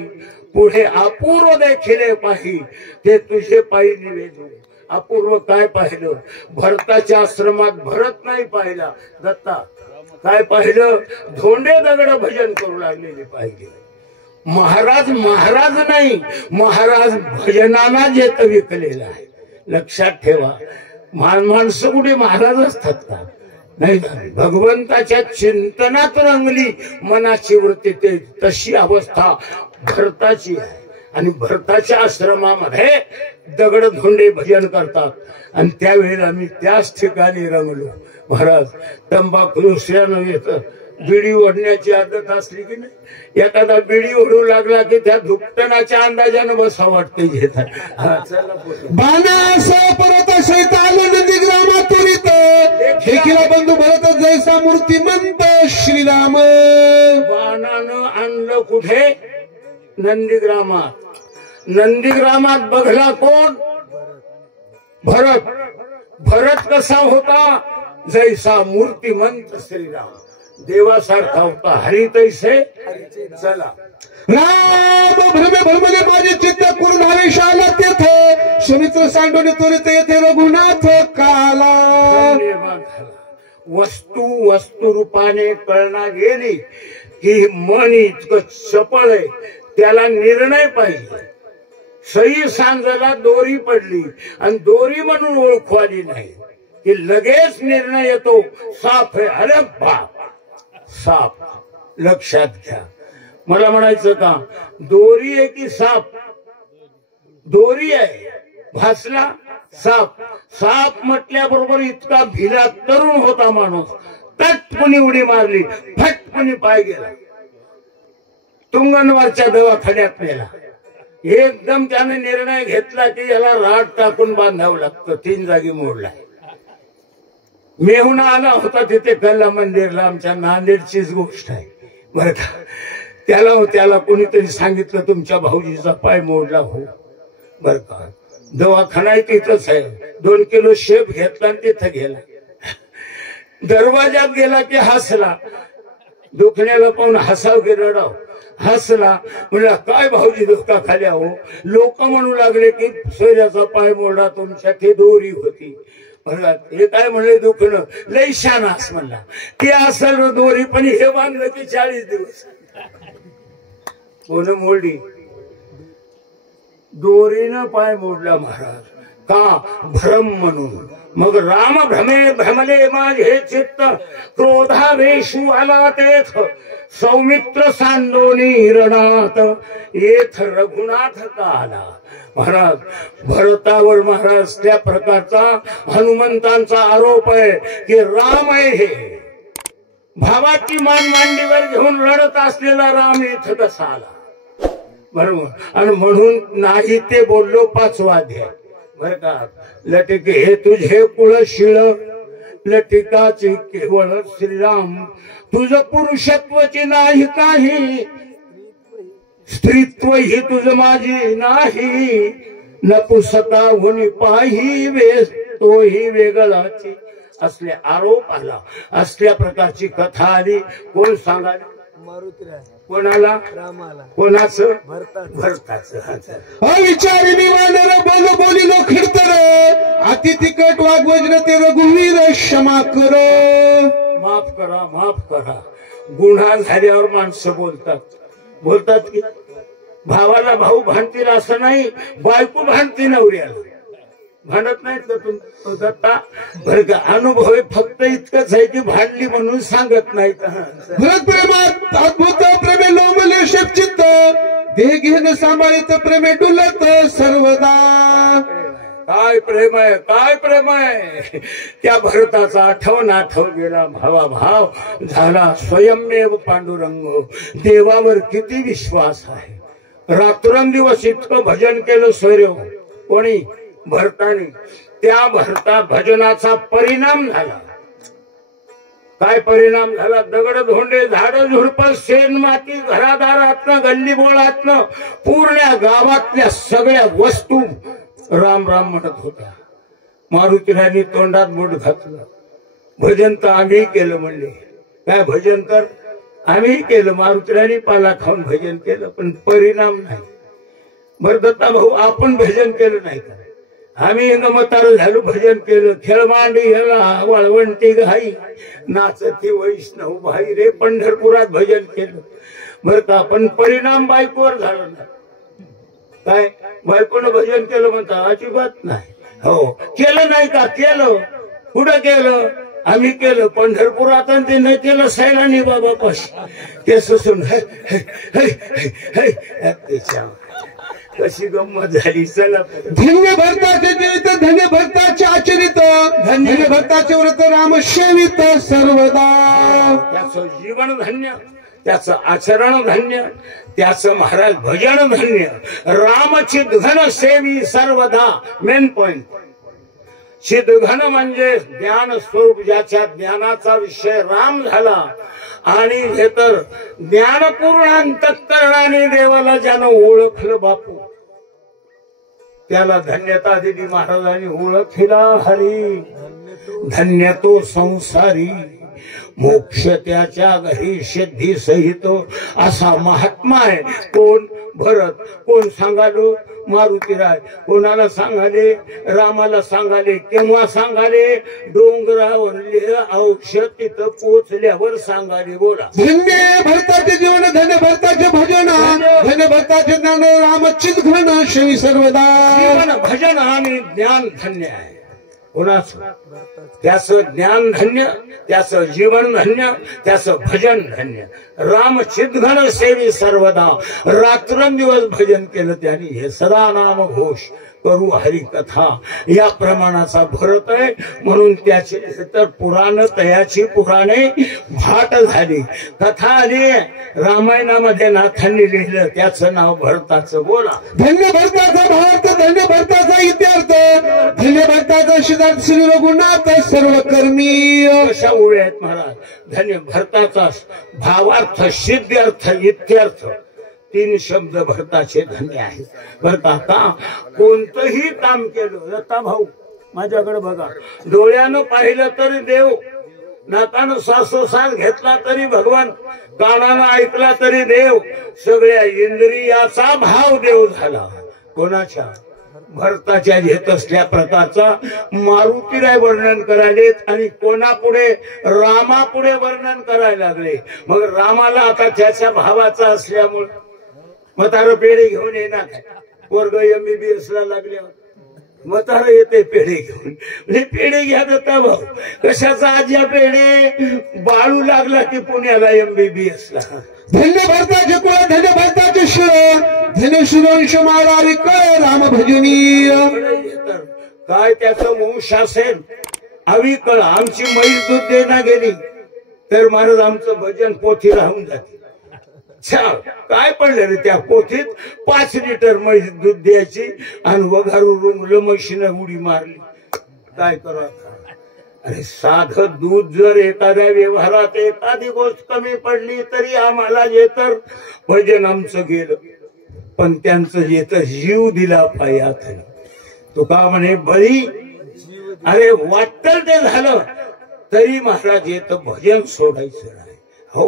पुढे अपूर्व देखील पाही ते तुझे पायी निवेदू. अपूर्व काय पाहिलं? भरताच्या आश्रमात भरत नाही पाहिला. दत्ता काय पाहिलं? धोंडे दगड भजन करू लागलेले पाहिजे. महाराज महाराज नाही, महाराज भजनाला जेत विकलेला आहे. लक्षात ठेवा. माणसं कुठे महाराज असतात का? नाही. भगवंताच्या चिंतनात रंगली मनाची वृत्ती, ते तशी अवस्था भरताची आहे. आणि भरताच्या आश्रमामध्ये दगड धोंडे भजन करतात. आणि त्यावेळेला आम्ही त्याच ठिकाणी रंगलो. महाराज तंबाखू दुसऱ्यानं येतं. बिडी ओढण्याची आदत असली की नाही, एखादा बिडी ओढू लागला की त्या धुपटणाच्या अंदाजानं बसा वाटते घेतात. बाणासह परत शैतान नंदीग्रामात त्वरित, देखील बंधू भरत जैसा मूर्तिमंत श्रीराम. बाणानं आणलं कुठे? नंदीग्रामात. नंदीग्रामात बघला कोण? भरत. भरत कसा होता? जैसा मूर्तिमंत श्रीराम. देवासारखा होता. हरी तैसे. चला. राम भ्रमे भ्रमले माझे चित्त करून हवेशाला तेथे, सुमित्र सांडोने त्वरित येथे रघुनाथ काला. निर्माण झाला. वस्तू वस्तू रूपाने कळना गेली की मन इतकं चपळ आहे, त्याला निर्णय पाहिजे. सई सांजाला दोरी पडली आणि दोरी म्हणून ओळखू आली नाही की लगेच निर्णय येतो. साप आहे. अरे बाप, साप. लक्षात घ्या. मला म्हणायचं का, दोरी आहे की साप? दोरी आहे. भासला साप. साप म्हटल्याबरोबर इतका भिला. तरुण होता माणूस. तटपणी उडी मारली, फटपणी पाय गेला. तुंगनवारच्या दवाखान्यात नेला. एकदम त्याने निर्णय घेतला की याला राड टाकून बांधावं लागतं. 3 जागी मोडला. मेहुणा आला होता तिथे कल्ला मंदिरला. आमच्या नांदेडचीच गोष्ट आहे बरं का. त्याला कोणीतरी सांगितलं तुमच्या भाऊजीचा पाय मोडला हो बर का. दवाखाना तिथंच आहे. 2 किलो शेप घेतला आणि तिथं गेला. दरवाजात गेला की हसला. दुखण्याला पाहून हसाव की रडाव. हसला. म्हणला काय भाऊजी दुखता खाली हो? लोक म्हणू लागले की सोयऱ्याचा पाय मोडला तुमच्या, ते दोरी होती. म्हणला हे काय म्हणले दुखणं? लई शानास म्हणला. ते असल दोरी, पण हे बांधलं की 40 दिवस. कोण मोडली? दोरीनं पाय मोडला महाराज. का? भ्रम म्हणून. मग राम भ्रमे भ्रमले माझे चित्त, क्रोधावेशू आला तेथ, सौमित्र सांडोनी हिरणात येथ रघुनाथ का आला. महाराज भरतावर महाराज त्या प्रकारचा हनुमंतांचा आरोप आहे की राम आहे हे भावाची मान मांडीवर घेऊन रडत असलेला राम इथं कसा आला. बरोबर. आणि म्हणून नाही ते बोललो 5वा अध्याय बर का. लटके हे तुझे कुळ शिळ लटिकाचे केवळ श्रीराम तुझ पुरुषत्वाचे नाही काही स्त्रीत्व ही तुझ माझी नाही नपुसता होणी पाही वेस तोही वेगळाची असले आरोप आला. असल्या प्रकारची कथा आली. कोण सांगाली? कोणाला? कोणाचं? भरताचं. अविचारी वानर बोल बोलिलो खिडतर अति तिकट वाग्वज्र ते रघुवीर क्षमा कर. माफ करा माफ करा. गुन्हा झाल्यावर माणसं बोलतात की भावाला भाऊ भांडतील असं नाही, बायको भांडती नवऱ्याला. भांडत नाहीत का तुम्ही दत्ता? बरं का अनुभव फक्त इतकंच आहे की भांडली म्हणून सांगत नाहीत. भरत प्रेमात अद्भुत प्रेमे लोमले शेपचित्त देह घेण सांभाळित प्रेमे डुलत सर्वदा. काय प्रेम आहे काय प्रेम आहे. त्या भरताचा आठव गेला. भाव झाला स्वयंमेव पांडुरंग. देवावर किती विश्वास आहे. रात्रंदिवस इतकं भजन केलं सूर्य कोणी? भरताने. त्या भरता भजनाचा परिणाम झाला. काय परिणाम झाला? दगड धोंडे झाड झुडप शेण माती घरादारातनं गल्ली बोळातनं पूर्ण गावातल्या सगळ्या वस्तू राम राम म्हणत होत्या. मारुतीराणी तोंडात बोट घातलं. भजन तर आम्ही केलं म्हणले. काय भजन तर आम्ही केलं. मारुतीराणी पाला खाऊन भजन केलं पण परिणाम नाही. बरं दत्ता भाऊ आपण भजन केलं नाही का? आम्ही गमतार झालो भजन केलं. खेळमांडी ह्याला वळवंटी घाई नाचती वैष्णव भाई रे पंढरपुरात भजन केलं. बरं का पण परिणाम बायकोवर झाला नाही. काय बायकोनं भजन केलं म्हणता? अजिबात नाही. हो केलं नाही का? केलं. कुठं केलं? आम्ही केलं पंढरपुरात. ते न केलं सैलानी बाबा पाशी ते सुसून कशी गंमत झाली. चला धन्य भरताचे जीवित धन्य भरताचे आचरित धन्य भरताचे व्रत राम सेवित सर्वदा. त्याचं जीवन धन्य, त्याचं आचरण धन्य, त्याचं महाराज भजन धन्य. रामचिद्घन सेवी सर्वदा. मेन पॉइंट चिद्घन म्हणजे ज्ञान स्वरूप. ज्याच्या ज्ञानाचा विषय राम झाला आणि हे तर ज्ञानपूर्ण अंतःकरणाने देवाला ज्यानं ओळखलं बापू त्याला धन्यता दिली महाराजांनी. ओळखिला हरी धन्य तो संसारी मोक्ष त्याच्या घरी सिद्धी सहित असा महात्मा आहे. कोण? भरत. कोण सांगालो? मारुतीराय. कोणाला सांगाले? रामाला सांगाले. केव्हा सांगाले? डोंगरावर औषध तिथं पोचल्यावर सांगाले. बोला. धन्य भरताचे जीवन धन्य भरताचे भजन धन्य भरताचे ज्ञान रामचिद्घन सेवी सर्वदा. जीवन भजन आणि ज्ञान धन्य आहे. कोणाचं? त्याचं ज्ञान धन्य, त्याचं जीवन धन्य, त्याचं भजन धन्य. रामचिद्घन सेवी सर्वदा. रात्रंदिवस भजन केलं त्यांनी. हे सदा नाम घोष करू हरिकथा या प्रमाणाचा भरत आहे. म्हणून त्याचे तर पुराण तयाची पुराणे भाट झाली. कथा आली. रामायणामध्ये नाथांनी लिहिलं त्याचं नाव भरताचं. बोला. धन्य भरताचा भावार्थ धन्य भरताचा इत्यार्थ धन्य भरताचा सिद्धार्थ श्री रघुनाथ सर्व कर्मी. अशा ओळी आहेत महाराज. धन्य भरताचा भावार्थ सिद्धार्थ इत्यार्थ 3 शब्द भरताचे धन्य आहेत. बरं का कोणतंही काम केलं दत्ता भाऊ माझ्याकडे बघा. डोळ्यानं पाहिलं तरी देव, नाकानं श्वासोश्वास घेतला तरी भगवान, कानानं ऐकला तरी देव. सगळ्या इंद्रियाचा भाव देव झाला. कोणाच्या? भरताच्या घेत असल्या प्रकारचा मारुतीराय वर्णन करायलेत आणि कोणापुढे? रामापुढे वर्णन करायला लागले. मग रामाला आता त्याच्या भावाचा असल्यामुळे म्हातारं पेढे घेऊन येणार. वर्ग MBBS ला लागल्यावर म्हातारा येते पेढे घेऊन, म्हणजे पेढे घ्या दत्ता भाऊ. कशाचा आज्या पेढे? बाळू लागला की पुण्याला MBBS ला. धन्य भरताचे कुळ, धन्य भरताचे शिर, धन्य शिरोंश माळावी कळ राम भजनीय. तर काय त्याचं वंश असेल अविकळ. आमची म्हैस दूध देना गेली तर महाराज आमचं भजन पोथी राहून जाते. काय पडलं रे त्या पोथीत? 5 लिटर म्हैस दूध द्यायची आणि वघारू रुंगलं म्हशीनं उडी मारली. काय करा? अरे साधं दूध जर एखाद्या व्यवहारात एखादी गोष्ट कमी पडली तरी आम्हाला जे तर भजन आमचं गेलं, पण त्यांचं जे तर जीव दिला पाहिजे. तुका म्हणे बळी, अरे वाटतं ते झालं तरी महाराज येत भजन सोडायचं नाही. हो,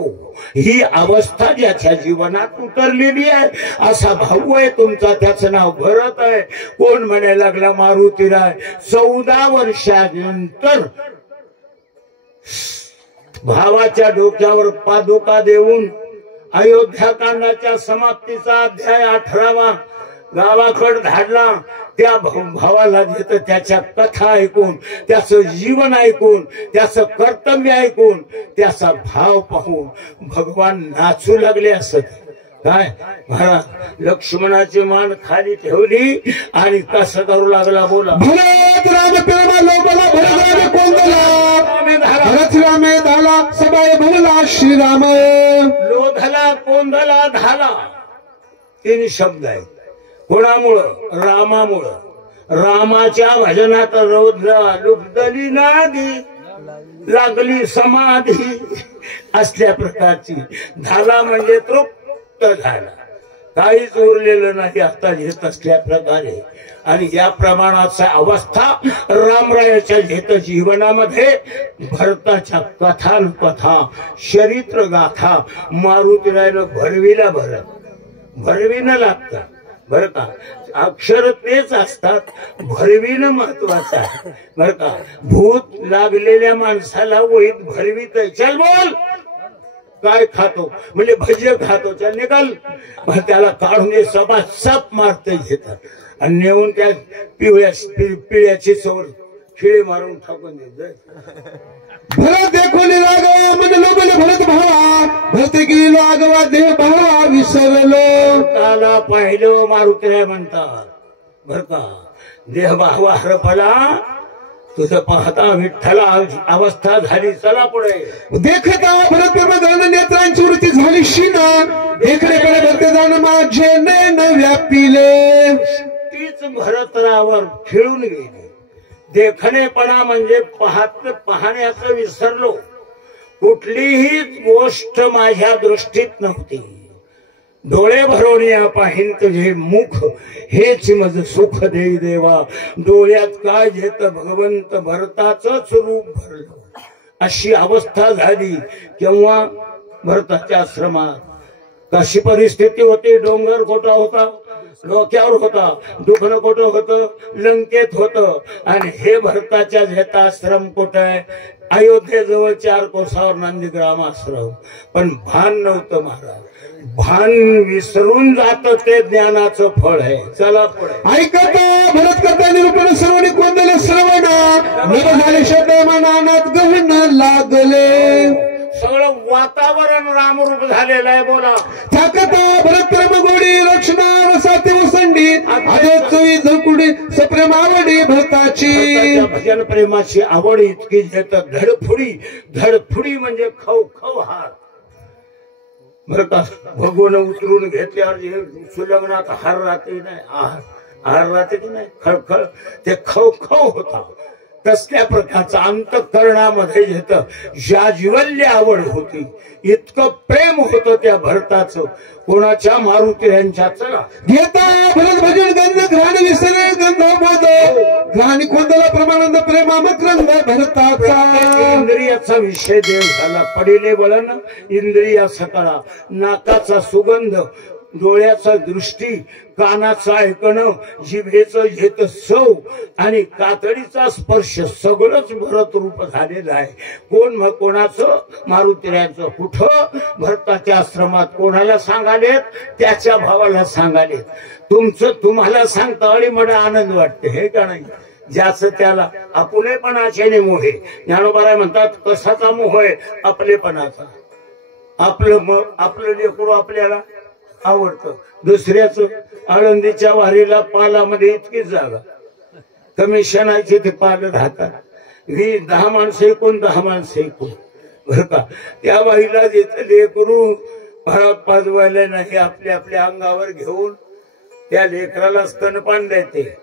ही अवस्था ज्याच्या जीवनात उतरलेली आहे. असा भाऊ आहे तुमचा, त्याचं नाव भरत आहे. कोण म्हणायला लागला मारुतीराय 14 वर्षानंतर भावाच्या डोक्यावर पादुका देऊन अयोध्याकांडाच्या समाप्तीचा अध्याय 18वा गावाकडे धाडला. त्या भावाला देत त्याच्या कथा ऐकून, त्याचं जीवन ऐकून, त्याचं कर्तव्य ऐकून, त्याचा भाव पाहून भगवान नाचू लागले. असत काय महाराज लक्ष्मणाची मान खाली ठेवली आणि कसं करू लागला? बोला. भरत राम प्रेमा लोबला, भरत राम कोंदला, भरत रामे धाला, सबाय भरला श्रीराम. लोधला, कोंदला, धाला 3 शब्द आहेत. कोणामुळं? रामामुळं. रामाच्या भजनात रौद्र लुब्धली नादी, लागली समाधी असल्या प्रकारची. झाला म्हणजे तृप्त झाला, काहीच उरलेलं नाही आता घेत असल्या प्रकारे. आणि या प्रमाणाचा अवस्था रामरायाच्या घेत जीवनामध्ये भरताच्या कथानकथा, चरित्र गाथा मारुतीरायनं भरवीला भरवीनं लागतात बरं का. अक्षर तेच असतात, भरवीनं महत्वाचं आहे बरं का. भूत लागलेल्या माणसाला वहीत भरवीत. चल बोल, काय खातो? म्हणजे भजी खातो. चल निकाल. त्याला काढून सप मारते घेतात आणि नेऊन त्या पिवळ्याची सवड खिळे मारून टाकून देत. भरत देखून रागवा मन लोबल भरत भावा, भरत गेलो आगवा देव भावा विसरलो. त्याला पाहिलं मारुतीराय म्हणतात बर का. देह भावा हरपला, तुझं पाहता विठ्ठला अवस्था झाली. चला पुढे. देखता भरत प्रेम नेत्रांची वृत्ती झाली शिना, देखण्याकडे भरते जाण माझे नैन व्यापिले. तीच भरतरावर खिळून गेली. देखणेपणा म्हणजे पाहण्याचं विसरलो. कुठलीही गोष्ट माझ्या दृष्टीत नव्हती. डोळे भरून या पाहिन तुझे मुख, हेच मज सुख देई देवा. डोळ्यात काय घेत भगवंत भरताचंच रूप भरलं. अशी अवस्था झाली. केव्हा? भरताच्या आश्रमात. कशी परिस्थिती होती? डोंगर कोटा होता, डोक्यावर होता. दुखणं कुठं होतं? लंकेत होतं. आणि हे भरताच्या घेता आश्रम कुठं आहे? अयोध्येजवळ 4 कोसावर नंदीग्राम आश्रम. पण भान नव्हतं महाराज. भान विसरून जात ते ज्ञानाचं फळ आहे. चला पुढे. ऐकत भरत करता निरूपण सर्वांनी कोंदले श्रवणा, नभ झाले शब्द मनात गहन लागले. सगळं वातावरण रामरूप झालेलं आहे. बोला. थाकता भरत प्रेम गोडी रक्षणा साथे वसंडी, आजो चवी झकुडी सप्रेम आवडी भरताची. भजन प्रेमाची आवड इतकी घेत धडफुडी म्हणजे खव हार बर का. भगवून उतरून घेतल्यावर सुलग्नात हार राहते नाही, हार राहते की नाही, खळखळ ते खव होता. तसल्या प्रकारचा अंतःकरणामध्ये घेत जाज्वल्य आवड होती. इतकं प्रेम होतं त्या भरताचं. कोणाच्या? मारुतीरायांच्या. चला. घेता भरत भजन गंध घ्राण विसरे गंध बोध, घ्राणी कोंदला प्रमानंद प्रेमा मकरंद भरताचा. इंद्रियाचा विषय देव झाला. पडिले वळण इंद्रिया सकळा, नाकाचा सुगंध डोळ्याचा दृष्टी, कानाचं ऐकणं, जिभेचं घेत सव आणि कातडीचा स्पर्श सगळंच भरत रूप झालेलं आहे. कोण मग कोणाचं? मारुतीरायांचं. कुठं? भरताच्या आश्रमात. कोणाला सांगालेत? त्याच्या भावाला सांगालेत. तुमचं तुम्हाला सांगता आणि मला आनंद वाटते, हे का नाही? ज्याचं त्याला आपुलेपणाचे मोह आहे. ज्ञानोबा म्हणतात कशाचा मोह आहे? आपलेपणाचा. आपलं लेकरू आपल्याला आवडतं. दुसऱ्याच आळंदीच्या वारीला पालामध्ये इतकी जागा कमिशनाची ते पाल राहतात. 10 माणसं एकूण 10 माणसं एकूण बर का. त्या बाईला जिथं लेकरू फराक पाजवायला नाही आपल्या आपल्या अंगावर घेऊन त्या लेकराला स्तनपान देते.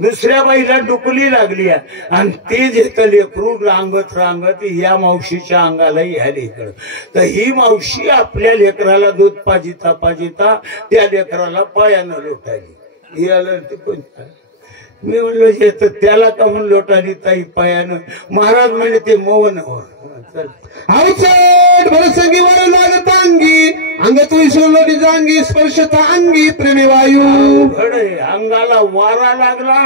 दुसऱ्या बाईला डुकली लागली आणि ते जे लेकरू रांगत या मावशीच्या अंगाला यायला इकडं. तर ही मावशी आपल्या लेकराला दूध पाजिता त्या लेकराला पायानं लोटायली. याला मी म्हणलं जे तर त्याला का म्हणून लोटाली ताई पायानं? महाराज म्हणजे ते मौन भरसंगी वार लागत अंगी, अंगत विसरलो जांगी, स्पर्शता अंगी प्रेमी वायू. अंगाला वारा लागला,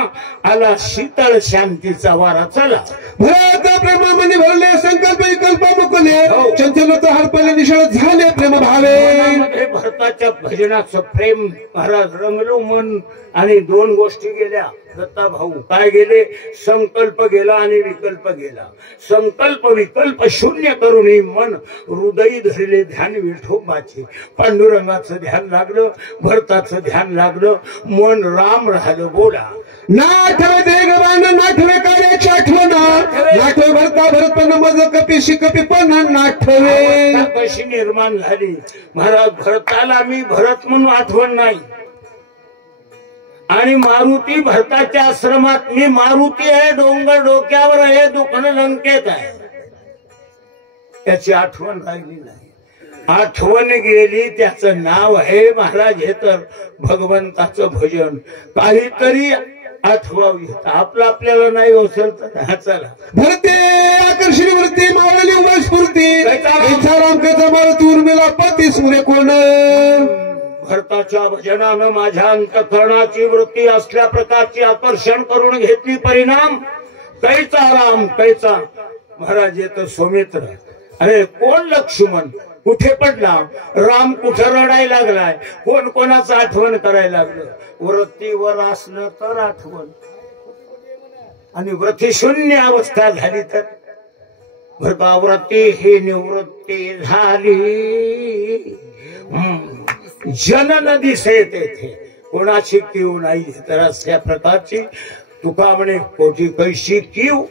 आला शीतळ शांतीचा वारा. चला भरत प्रेमामध्ये भरले, संकल्प विकल्प मुकले, चंचलता हरपले, निशळ झाले प्रेम भावे. भरताच्या भजनाचं प्रेम महाराज रंगलो मन. आणि 2 गोष्टी गेल्या दत्ता भाऊ. काय गेले? संकल्प गेला आणि विकल्प गेला. संकल्प विकल्प शून्य करून मन हृदयी धरले ध्यान विठोबाचे. पांडुरंगाचं ध्यान लागलं, भरताचं ध्यान लागलं, मन राम राहिलं. बोला नाठवे देगवान, नाठवे कार्याची आठवण, नाठवे भरता भरतपण मज कपीशी कपीपण नाठवे. कशी निर्माण झाली महाराज? भरताला मी भरत म्हणून आठवण नाही, आणि मारुती भरताच्या आश्रमात मी मारुती आहे, डोंगर डोक्यावर आहे, दुखणं लंकेत आहे, त्याची आठवण राहिली नाही. आठवण गेली, त्याचं नाव आहे महाराज. हे तर भगवंताचं भजन. काहीतरी आठवावी. आपलं आपल्याला नाही असेल तर चला. भरते आकर्षणी वृत्ती, मावळली उभा स्फूर्ती, रामकाचा मारुती उर्मिला पती सूर्य कोण. भरताच्या भजनानं माझ्या अंतःकरणाची वृत्ती असल्या प्रकारची आकर्षण करून घेतली. परिणाम कैचा राम कैचा महाराज. येत सौमित्र. अरे कोण लक्ष्मण कुठे पडला? राम कुठे रडायला लागलाय? कोण कोणाचं आठवण करायला लागलं? वृत्तीवर असलं तर आठवण, आणि वृत्ती शून्य अवस्था झाली तर भरता वृत्ती ही निवृत्ती झाली. जनन दिसे तेथे कोणाची कीव नाही. तर अशा प्रकारची तुका म्हणे कोठी कैशी कीव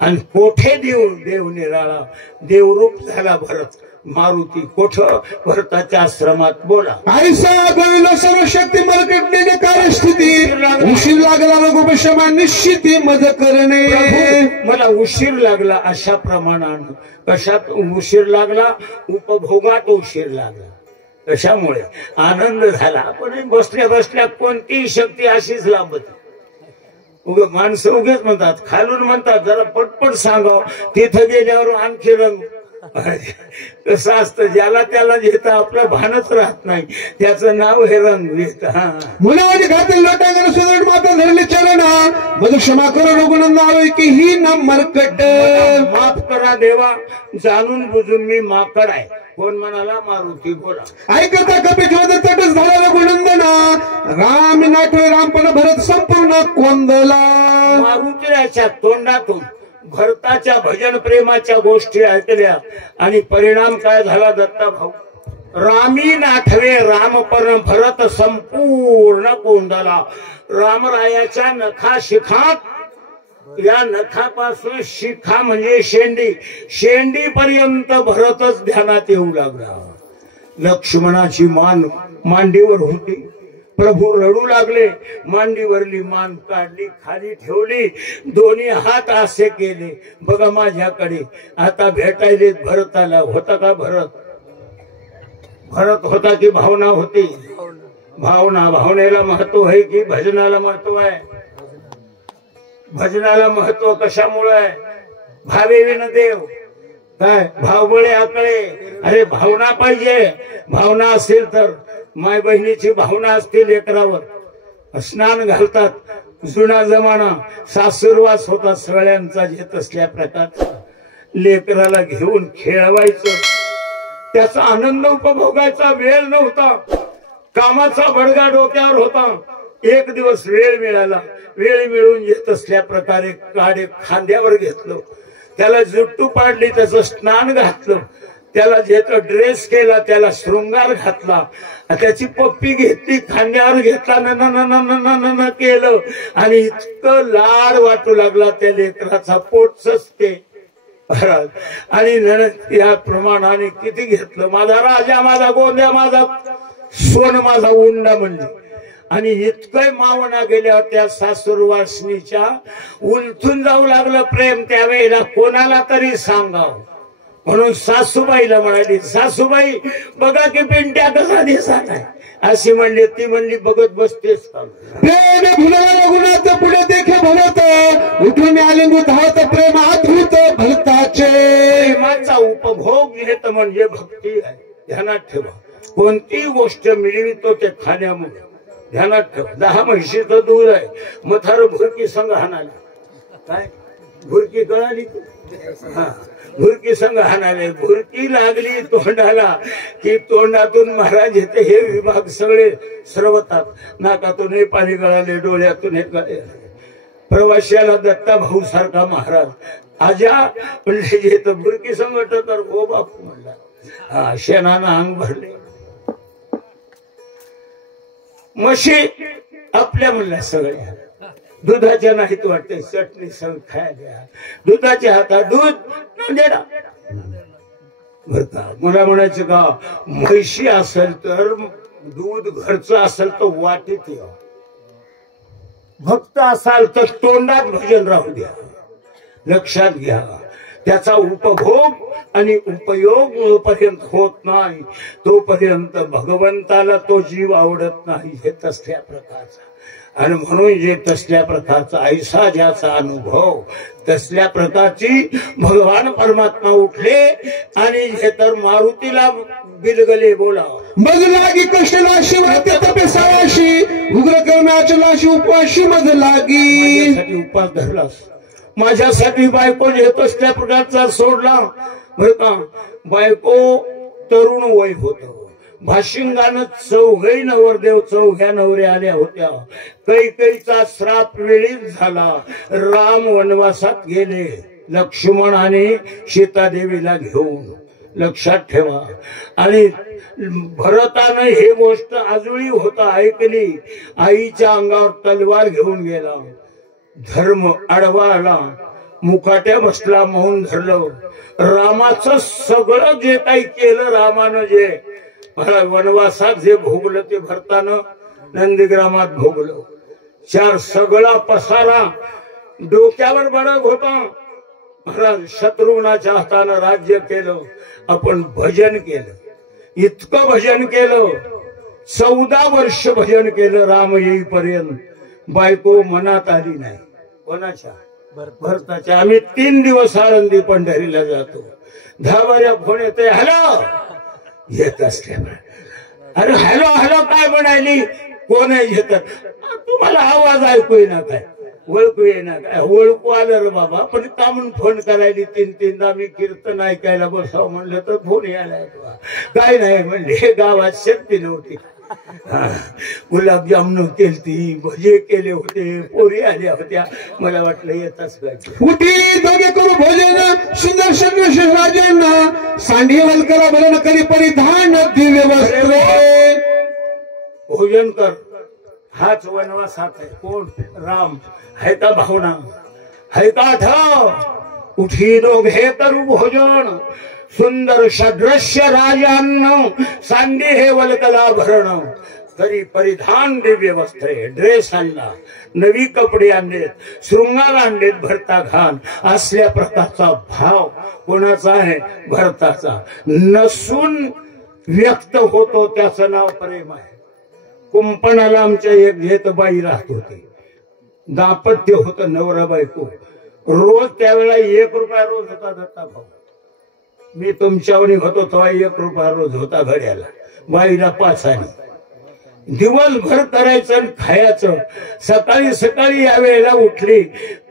आणि कोठे देव निराळा. देवरूप झाला भरत. मारुती कोठ? भरताच्या आश्रमात. बोला आयसा गोविंद सर्व शक्ती मलकटणे कार्यस्थिती, उशीर लागला रघुपशमा निश्चिती मज करणे. मला उशीर लागला अशा प्रमाणानं. कशात उशीर लागला? उपभोगात उशीर लागला. कशामुळे? आनंद झाला. पण बसल्या बसल्या कोणतीही शक्ती अशीच लाभते. माणसं उगेच म्हणतात, खालून म्हणतात जरा पटपट सांगाव, तिथं गेल्यावर आणखी रंग. कसं असतं, ज्याला त्याला घेता आपलं भानच राहत नाही, त्याचं नाव हे रंग घेत. मुलामध्ये घातील लोटांगण सुदृढ माता धरली चरण, मग क्षमा करो रघुनंद आरोय की ही न मरकट. माफ करा देवा, जाणून बुजून मी माकड आहे. कोण म्हणाला? मारुती. बोला ऐकता कपीत तटच झाला रघुनंदना, राम नाटवे रामपण भरत संपूर्ण कोंदला. मारुतीच्या तोंडातून भरताच्या भजन प्रेमाच्या गोष्टी ऐकल्या आणि परिणाम काय झाला दत्ता भाऊ? रामी नाठवे रामपण भरत संपूर्ण कोंदला. रामरायाच्या नखा शिखात, या नखापासून शिखा म्हणजे शेंडी, शेंडी पर्यंत भरतच ध्यानात येऊ लागला. लक्ष्मणाची मान मांडीवर होती. प्रभू रडू लागले. मांडीवरली मान काढली, खाली ठेवली, दोन्ही हात असे केले, बघा माझ्याकडे. आता भेटायले भरताला. होता का भरत? भरत होता की भावना होती? भावना. भावनेला महत्व आहे की भजनाला महत्व आहे? भजनाला महत्व कशामुळे आहे? भावे विन देव. काय भावबळे आकळे, अरे भावना पाहिजे. भावना असेल तर माय बहिणीची भावना असते लेकरावर स्नान घालतात. जुना जमाना सासुरवास होता सगळ्यांचा घेत असल्या प्रकारचा. लेकराला घेऊन खेळवायचं, त्याचा आनंद उपभोगायचा वेळ नव्हता. कामाचा बडगा डोक्यावर होता. एक दिवस वेळ मिळाला, वेळ मिळून येत असल्या प्रकारे काडे खांद्यावर घेतलं, त्याला जुट्टू पाडली, त्याचं स्नान घातलं, त्याला ज्याचा ड्रेस केला, त्याला शृंगार घातला, त्याची पप्पी घेतली, खांद्यावर घेतला, न केलं आणि इतकं लाड वाटू लागला त्या लेकराचा. पोट सचते आणि या प्रमाणाने किती घेतलं. माझा राजा, माझा गोंद्या, माझा सोन, माझा उंडा म्हणली. आणि इतकं मावना गेल्या त्या सासूरवासनीच्या उलथून जाऊ लागलं प्रेम. त्यावेळेला कोणाला तरी सांगाव म्हणून सासूबाईला म्हणाली, सासूबाई बघा की पिंट्या कसा दिसत आहे. अशी म्हणली. ती म्हणली बघत बसतेस का. पुढे देखे भरत उठून आलिंगू धावत प्रेम अद्भुत भरताचे. प्रेमाचा उपभोग घेत म्हणजे भक्ती आहे. ध्यानात ठेवा. कोणतीही गोष्ट मिळवितो ते खाण्यामुळे. ध्यानात ठेवा. 10 म्हशीचं दूध आहे, मथार भुरकी संघ हाणाले. काय भुरकी कळाली. हा भुरकी संघ हाणाले. भुरकी लागली तोंडाला की तोंडातून महाराज येते. हे विभाग सगळे स्रवतात. नाकातून हे पाणी गळाले, डोळ्यातून हे गळाले. प्रवाशाला दत्ता भाऊ सारखा महाराज आजा म्हणले येत भुरकी संघट तर हो बापू म्हणला. हा शेणानं अंग भरले. म्हशी आपल्या म्हणल्या सगळ्या दुधाच्या नाहीत वाटते. चटणी सगळं खायला दुधाच्या हातात दूध देणा भरता. मला म्हणायचं का म्हशी असेल तर दूध घरचं असेल तर वाटीत या. भक्त असाल तर तोंडात भजन राहू द्या. लक्षात घ्या. त्याचा उपभोग आणि उपयोग जोपर्यंत होत नाही तोपर्यंत भगवंताला तो जीव आवडत नाही. हे तसल्या प्रकारचा. आणि म्हणून जे तसल्या प्रकारचा ऐसा ज्याचा अनुभव, तसल्या प्रकारची भगवान परमात्मा उठले आणि हे तर मारुतीला बिलगले बोला. मग लागी कष्ट लाशी वाटते तपेसावाशी उग्र कर्माच्या लाशी उपवाशी मग लागी. उपास धरलास माझ्यासाठी. बायको घेत असल्या प्रकारचा सोडला बर का. बायको तरुण वय होत. भाशिंगानं 4 नवरदेव 4 नवऱ्या आल्या होत्या. कैकेयीचा श्राप वेळीच झाला. राम वनवासात गेले लक्ष्मण आणि सीतादेवीला घेऊन. लक्षात ठेवा. आणि भरतानं हे गोष्ट आजळी होता ऐकली. आईच्या अंगावर तलवार घेऊन गेला. धर्म आडवा आला. मुकाट्या बसला. मौन धरलं. रामाचं सगळं जे काही केलं रामानं, जे वनवासात जे भोगलं ते भरतानं नंदीग्रामात भोगलं. 4 सगळा पसारा डोक्यावर बडग होता. महाराज शत्रुघ्नाच्या हातानं राज्य केलं. आपण भजन केलं. इतकं भजन केलं. 14 वर्ष भजन केलं राम येईपर्यंत. बायको मनात आली नाही. कोणाच्या? भरताच्या. आम्ही 3 दिवस आळंदी पंढरीला जातो. 10 वाऱ्या फोन येते. हॅलो येत असल्यामुळे. अरे हॅलो हॅलो काय म्हणाली. कोण आहे येत. तुम्हाला आवाज ऐकू येणार काय, ओळखू येणार काय. ओळखू आलं रे बाबा. पण का म्हणून फोन करायली 3-3दा. मी कीर्तन ऐकायला बसावं म्हणलं तर फोन यायला काय नाही म्हणले. गावात शक्ती नव्हती. गुलाबजामुन केलती, भजे केले होते, पोरी आल्या होत्या. मला वाटलं येतच काय. उठी दोघे करू भोजन सुंदर संदेश राजांना सांडी वलकरा भरण करी परिधान दिव्य वस्त्र. भोजन कर. हाच वनवासात आहे. कोण? राम. है का भावना, है का ठाव. उठी दोघे करू भोजन सुंदर सदृश्य राजांना सांडी हे वलकला भरण तरी परिधान दिव्य वस्त्रे. ड्रेस आणला, नवी कपडे आणलेत, शृंगार आणलेत. भरता घाल असल्या प्रकारचा भाव कोणाचा आहे? भरताचा. नसून व्यक्त होतो त्याचं नाव प्रेम आहे. कुंपणाला आमच्या एक घेत बाई राहत होती. दाम्पत्य होतं नवरा बायको. रोज त्यावेळेला 1 रुपया रोज होता दत्ता भाऊ. मी तुमच्यावर होतो तेव्हा 1 रुपया रोज होता घड्याला, बाईला 5 आणे. दिवसभर करायचं आणि खायचं. सकाळी सकाळी या वेळेला उठली.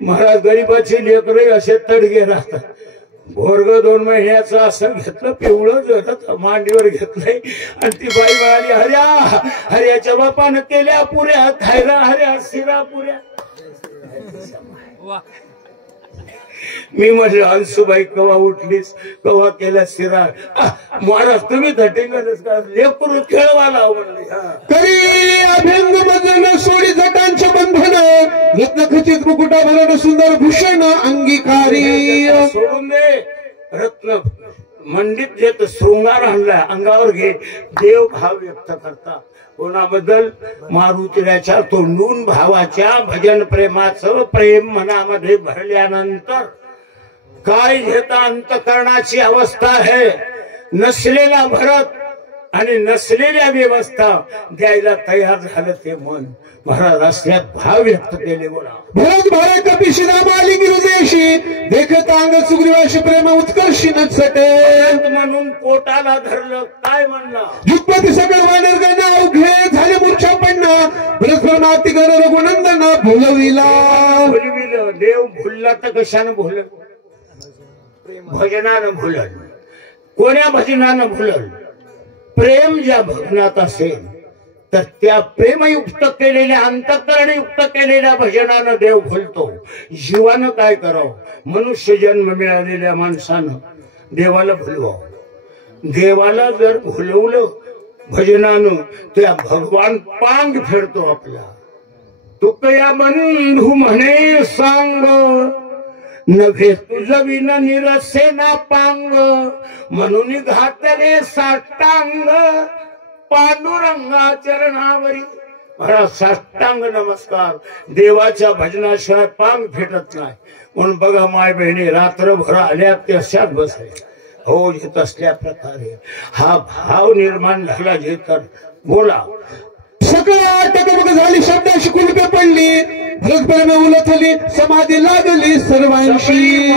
महाराज गरीबाची लेकरं असे तडगे राहतात. पोरग 2 महिन्याचं असं घेतलं, पिवळं जगत मांडीवर घेतलंय आणि ती बाई म्हणाली, हर्या हर्याच्या बापानं केल्या पुऱ्या, खायला हर्या शिरा पुऱ्या. मी म्हटलं हंसूबाई कवा उठलीस, कवा केल्या शिरा. महाराज तुम्ही धटिंगच का लेकरू खेळवाला म्हणले. करी अभ्यंग बदन सोडी जटांच्या बंधन, रत्नखचित मुकुटा भरण सुंदर भूषण अंगीकारी. सोडून दे रत्न मंडित जे शृंगार आणला अंगावर घे. देव भाव व्यक्त करता कोणाबद्दल? मारुतीच्या तोंडून भावाच्या भजन प्रेमाचं प्रेम मनामध्ये भरल्यानंतर काय घेता अंतकरणाची अवस्था आहे. नसलेला भरत आणि नसलेल्या व्यवस्था द्यायला तयार झालं ते मन. महाराज असल्यात भाव व्यक्त केले. बोला भरत भारे कपिशी रामाली गिरदेशी, देखत अंग सुग्रीवाशी प्रेम उत्कर्षी नटसटे. म्हणून पोटाला धरलं. काय म्हणला? जुगपती सकळ वानरगण अवघे झाले मूर्छा पडणं, परस्पर नाती गण रघुनंदन भुलविला. भुलविलं. देव भुलला तर कशानं भुलल? भजनानं भुलल. कोण्या भजनानं भुलल? प्रेम ज्या भजनात असेल तर त्या प्रेमयुक्त केलेल्या अंतःकरणयुक्त केलेल्या भजनानं देव भुलतो. जीवानं काय करावं? मनुष्य जन्म मिळालेल्या माणसानं देवाला भुलवावं. देवाला जर भुलवलं भजनानं त्या भगवान पांग फेडतो आपला. तुकया बंधू म्हणे सांग, नव्हे तुझ विन निरसे ना पांग, म्हणून घातले साष्टांग पांडुरंगा चरणावरी. महाराज साष्टांग नमस्कार. देवाच्या भजनाशिवाय पांग फेटत नाही. म्हणून बघा माय बहिणी रात्रभर आल्या तशाच बसायच्या. हो घेत असल्या प्रकारे हा भाव निर्माण झाला. जे तर बोला सकळ टकमक झाली, शब्दाशी कुलपे पडली, भरतप्रेम उलथली, समाधी लागली सर्वांशी.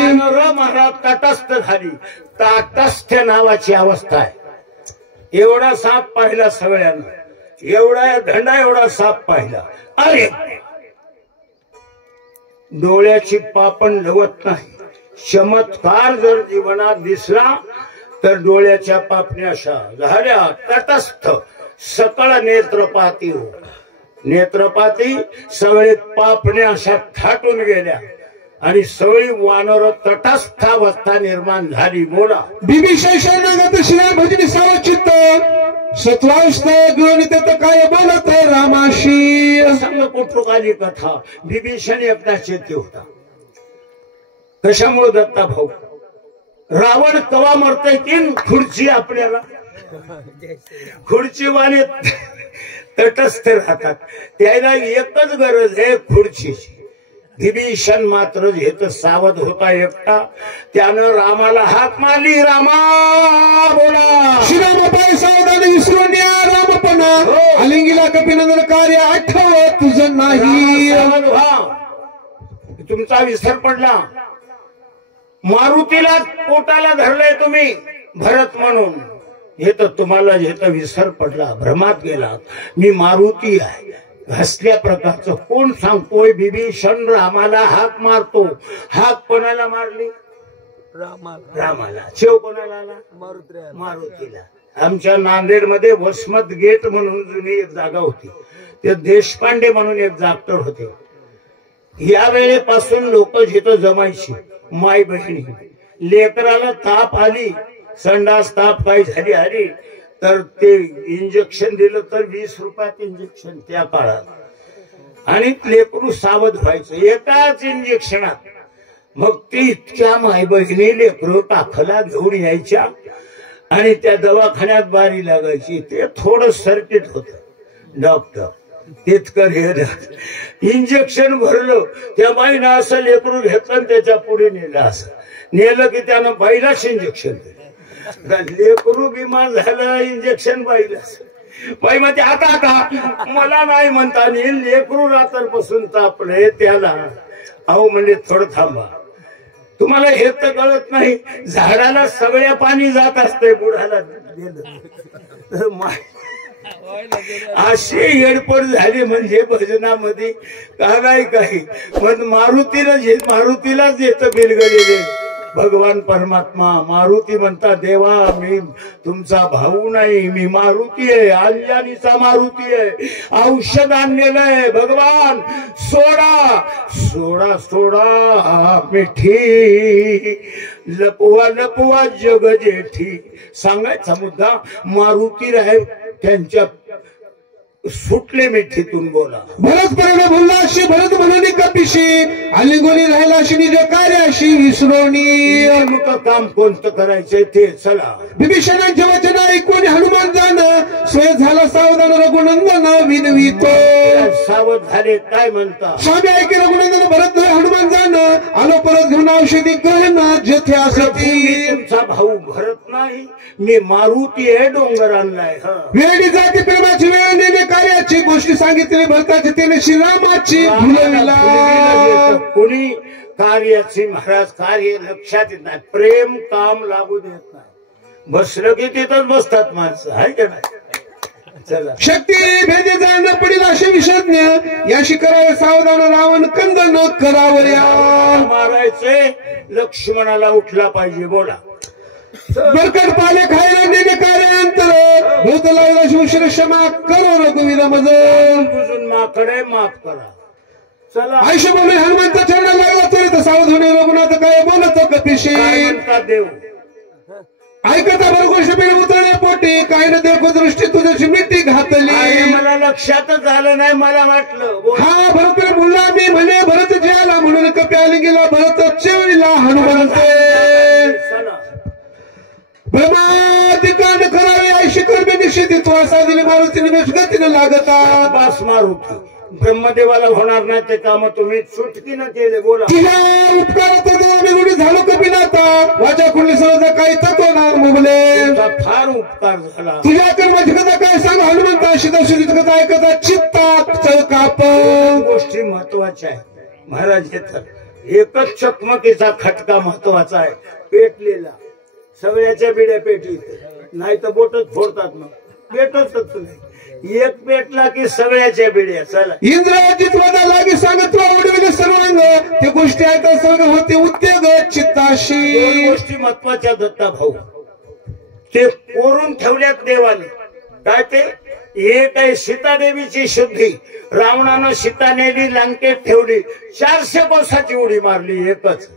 महाराज तटस्थ झाली. ताटस्थ नावाची अवस्था आहे. एवढा साप पाहिला सगळ्यांना, एवढा धंडा एवढा साप पाहिला. अरे डोळ्याची पापण लवत नाही. चमत्कार जर जीवनात दिसला तर डोळ्याच्या पापण्या अशा झाल्या तटस्थ. सकळ नेत्रपाती हो. नेत्रपाती सगळे पापण्या अशा थाटून गेल्या आणि सगळी वानर तटस्थावस्था निर्माण झाली. बोला बिभीषणागत श्री भजनी सावचित्त, सत्वास्त गणित काय बोलत रामाशी. सांग कुठुकाली कथा. बिभीषण एकदा चेती होता. कशामुळे दत्ता भाऊ? रावण कवा मरतय की खुर्ची आपल्याला खुर्चीवाले तटस्थ राहतात. त्याला एकच गरज आहे खुर्चीची. विभीषण मात्र घेत सावध होता एकटा. त्यानं रामाला हाक मारली. रामा बोला. श्रीराम पाय सावधान विसरून या रामपणा, अलिंगीला कपिनंदन कार्य आठवत तुझं नाही. तुमचा विसर पडला. मारुतीला पोटाला धरलंय तुम्ही भरत म्हणून. हे तर तुम्हाला हे तर विसर पडला, भ्रमात गेला. मी मारुती आहे हसल्या प्रकारचं. कोण सांगतोय? विभीषण रामाला हाक मारतो. हाक कोणाला मारली? रामाला. शेव कोणाला आला? मारुतीला. आमच्या नांदेडमध्ये वसमत गेट म्हणून जुनी एक जागा होती. ते देशपांडे म्हणून एक डॉक्टर होते. या वेळेपासून लोक जिथं जमायची. माय बहिणी लेकराला ताप आली, संडास ताप काही झाली आली तर ते इंजेक्शन दिलं तर 20 रुपयात इंजेक्शन त्या काळात. आणि लेकरू सावध व्हायचं एकाच इंजेक्शनात. मग ते इतक्या माय बहिणी लेकरू काखला घेऊन यायच्या आणि त्या दवाखान्यात बारी लागायची. ते थोडं सर्किट होत. डॉक्टर तितकं इंजेक्शन भरलं. त्या बाईनं असं लेकरू घेतलं आणि त्याच्या पुढे नेलं. असं नेलं की त्यानं बाईलाच इंजेक्शन दिलं. लेकरू बिमार झालं, इंजेक्शन बाईला. बाई म्हणते आता मला नाही म्हणता लेकरू रात्रपासून तापले त्याला. अहो म्हणजे थोडं थांबा. तुम्हाला हे तर कळत नाही, झाडाला सगळ्या पाणी जात असते, बुडाला गेलं तर अशी येडपड झाली म्हणजे भजनामध्ये का नाही काही. पण मारुतीलाच येतं बिलगलेले भगवान परमात्मा. मारुती म्हणता, देवा मी तुमचा भाऊ नाही, मी मारुती आहे, अंजनीचा मारुती आहे, औषध आणलेलंय भगवान, सोडा सोडा सोडा मिठी, लपवा लपवा जग जेठी. सांगायचा मुद्दा मारुती राहे त्यांच्या सुटले मिठीतून बोला. भरत परिणे बोलला अशी भरत म्हणून कपिशी, अलिंगोनी राहिला अशी निज कार्याशी विसरोणी. नेमकं काम कोणतं करायचंय ते चला. विभीषणांचे वचन ऐकून हनुमान जाण, स्वय झाला सावधान रघुनंदन विनवितो. सावध झाले काय म्हणता, स्वामी ऐके रघुनंदन भरत हनुमान जाण, आलो परत घेऊन औषधी गहन जेथे असती. तुमचा भाऊ भरत नाही, मी मारुती आहे, डोंगर आणलाय. वेळी जाती प्रेमाची वेळ नेणे कार्याची गोष्टी सांगितली भरताची, तिने श्रीरामाची भुलविला. कोणी कार्याची महाराज कार्य लक्षात येत नाही, प्रेम काम लागू देत नाही, बसलं की तिथंच बसतात माणसं, आहे का नाही. चला. शक्ती भेदे जाण पडील असे विषज्ञ, याशी करावे सावधान रावण कंद न करावया. मारायचे लक्ष्मणाला उठला पाहिजे बोला. बरकट पाले खायला नेणे कार्यांतर, भूत लागला शिवश्री क्षमा करो रघुवीर मज. बुजून माकडे माफ करा. चला. आयुष्य बोलून हनुमंत चरण लागला त्वरित सावध होणे रघुनाथ काय बोलत कपिशी. देव ऐकता बरं गोष्ट बिन उतरणे पोटी, काय न देखो दृष्टी तुझ्याची मिठी घातली. मला लक्षातच आलं नाही, मला वाटलं. हा भरत बोलला मी म्हणे भरत ज्याला, म्हणून कपी आली गेला भरत चेवळीला हनुमंत. ब्रह्मादिकांड करावे आयुष्य कर्मे निश्चिती, तो साधिले मारुती निमेष गतीनं लागता. बास मारुती ब्रह्मदेवाला होणार नाही ते काम तुम्ही सुटकीनं केले बोला. तुझ्या उपकारात मी रुढी झालो कपिनाथा, वाचा कुंडली सहज काही तत्व नाम मुबले. फार उपकार झाला. तुझ्या कर्माची कथा काय सांग हनुमंता, शिदशीत कथा ऐकता चित्तात काप. गोष्टी महत्वाच्या आहे महाराज. हे तर एकच चकमकीचा खटका महत्वाचा आहे, पेटलेला. सगळ्याच्या बिड्या पेटी नाही तर बोटच फोडतात, मग पेटच नाही. एक पेटला की सगळ्याच्या बिड्या. चला. इंद्राजित वदा लागी सांगत आवडविले सर्वांग, ते गोष्टी ऐकता सर्ग होते उद्योग चित्ताशी. गोष्टी महत्वाच्या दत्ता भाऊ, ते कोरून ठेवल्यात देवाने. काय ते एक आहे सीतादेवीची शुद्धी, रावणानं सीता नेली लंकेत ठेवली, 400 कोसाची उडी मारली एकच.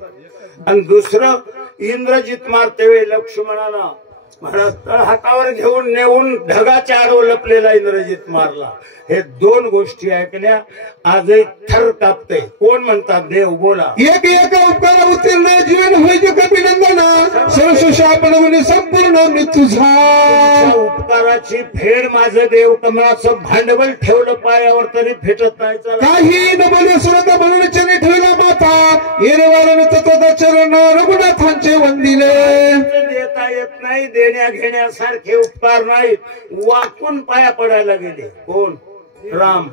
आणि दुसरं इंद्रजित मारते वेळी लक्ष्मणाला महाराज हातावर घेऊन नेऊन ढगाच्या आडव लपलेला इंद्रजित मारला. हे दोन गोष्टी ऐकल्या आजही थर कापते. कोण म्हणतात देव बोला. एक एक उपकार उत्तीर्ण जीवन होईल कपिनंदना, सरस्वशा आपण संपूर्ण मी तुझा. उपकाराची फेड माझं देव कमळाचं भांडवल ठेवलं पायावर तरी फेटत नाही. काही न बोले सुरता म्हणून चरणी ठेवला माता, येरवारण तत्वदा चरण रघुनाथांचे वंदिले. देता येत नाही, देण्या घेण्यासारखे उपकार नाही, वाकून पाया पडायला गेले. कोण राम.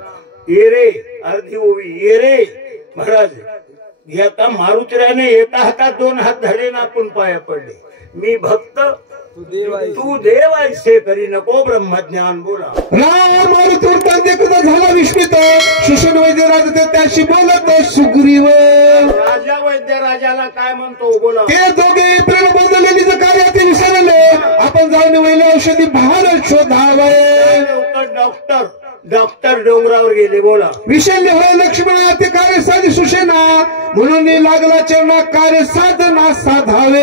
ये रे अर्धी ओवी, ये रे महाराज. एका मारुतीराने एका हातात 2 हात धरले ना, आपण पाया पडले. मी भक्त तू देव ऐसे करी नको ब्रह्मज्ञान बोला. राम मारुतीवर झाला विस्मित, सुषण वैद्य राजा त्याशी बोलत सुग्रीव. राजा वैद्य राजाला काय म्हणतो बोला. ते दोघे प्रेम बदललेली कार्य ते विसरले, आपण जाऊन वैले औषधी भारत शोधावे. डॉक्टर डोंगरावर गेले बोला. विषय होय लक्ष्मणा ते कार्य साधी सुषेना, म्हणून लागला चरणा कार्य साधना साधावे.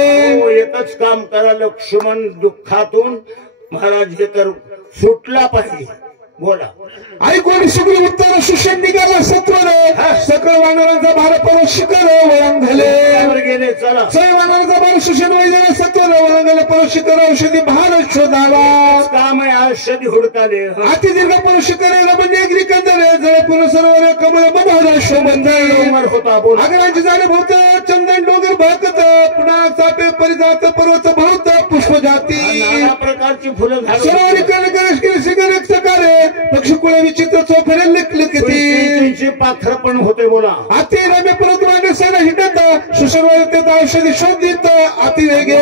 एकच काम करा, लक्ष्मण दुःखातून महाराज हे तर सुटला पाहिजे बोला. ऐकून सुग्रीव उत्तर सुषेण निघाला सत्वरे, सकळ वानरांचा भार पर शिखर वळंघले गेले. चला. सय वानरांचा भार सुषेण वैद्य सत्वर वळंघले, पर शिखर औषधी भारत शोधावा. काम आहे औषधी हुडकाले. अति दीर्घ पर शिखर रमणीय गिरिकंदरे, जळ पुन सरोवर कमळ मनोहर शोभंत. डोंगर होता बोल. आगरांची झाडे भोवत चंदन डोंगर भक्त, पुन्हा चापे परिजात पर्वत भोवत पुष्प जाती. नाना प्रकारची फुलं सरोवरी कर्ण शिखर कार्य पक्षी कुळे विचित्र चोफेरे लिखलिखती. पाखर पण होते बोला. अति रम्य परत सेना हिंडत सुशर्व औषधी शोधित अतिवेगे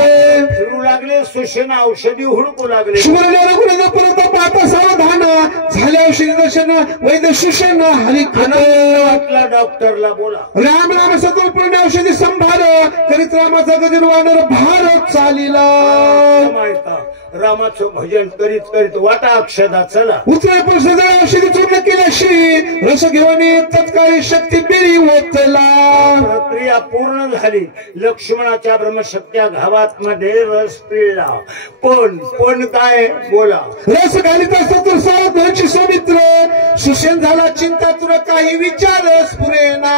फिरू लागले. सुषेण औषधी हुडकू लागले. शुभ्रने रघुनंदन परत पाहता सावधान झाले औषधी दर्शन वैद्य सुषेण हरिखत वाटला डॉक्टरला. बोला. राम राम सतुरपूर्ण औषधी संभार करीत रामाचा गजर वानर भारत चालिला. रामाचं भजन करीत करीत वाटा अक्षदा चला. उतरा प्रसाद औषधी चूर्ण केल्याशी रस घेऊन तत्काळी शक्ती बेरी ओतला. प्रक्रिया पूर्ण झाली. लक्ष्मणाच्या ब्रह्मशक्त्या घावात मध्ये रस पिळला. पण काय. बोला. रस घालिता सतुर सावधानची सौमित्र सुषेण झाला चिंता तुला काही विचारस पुरेना.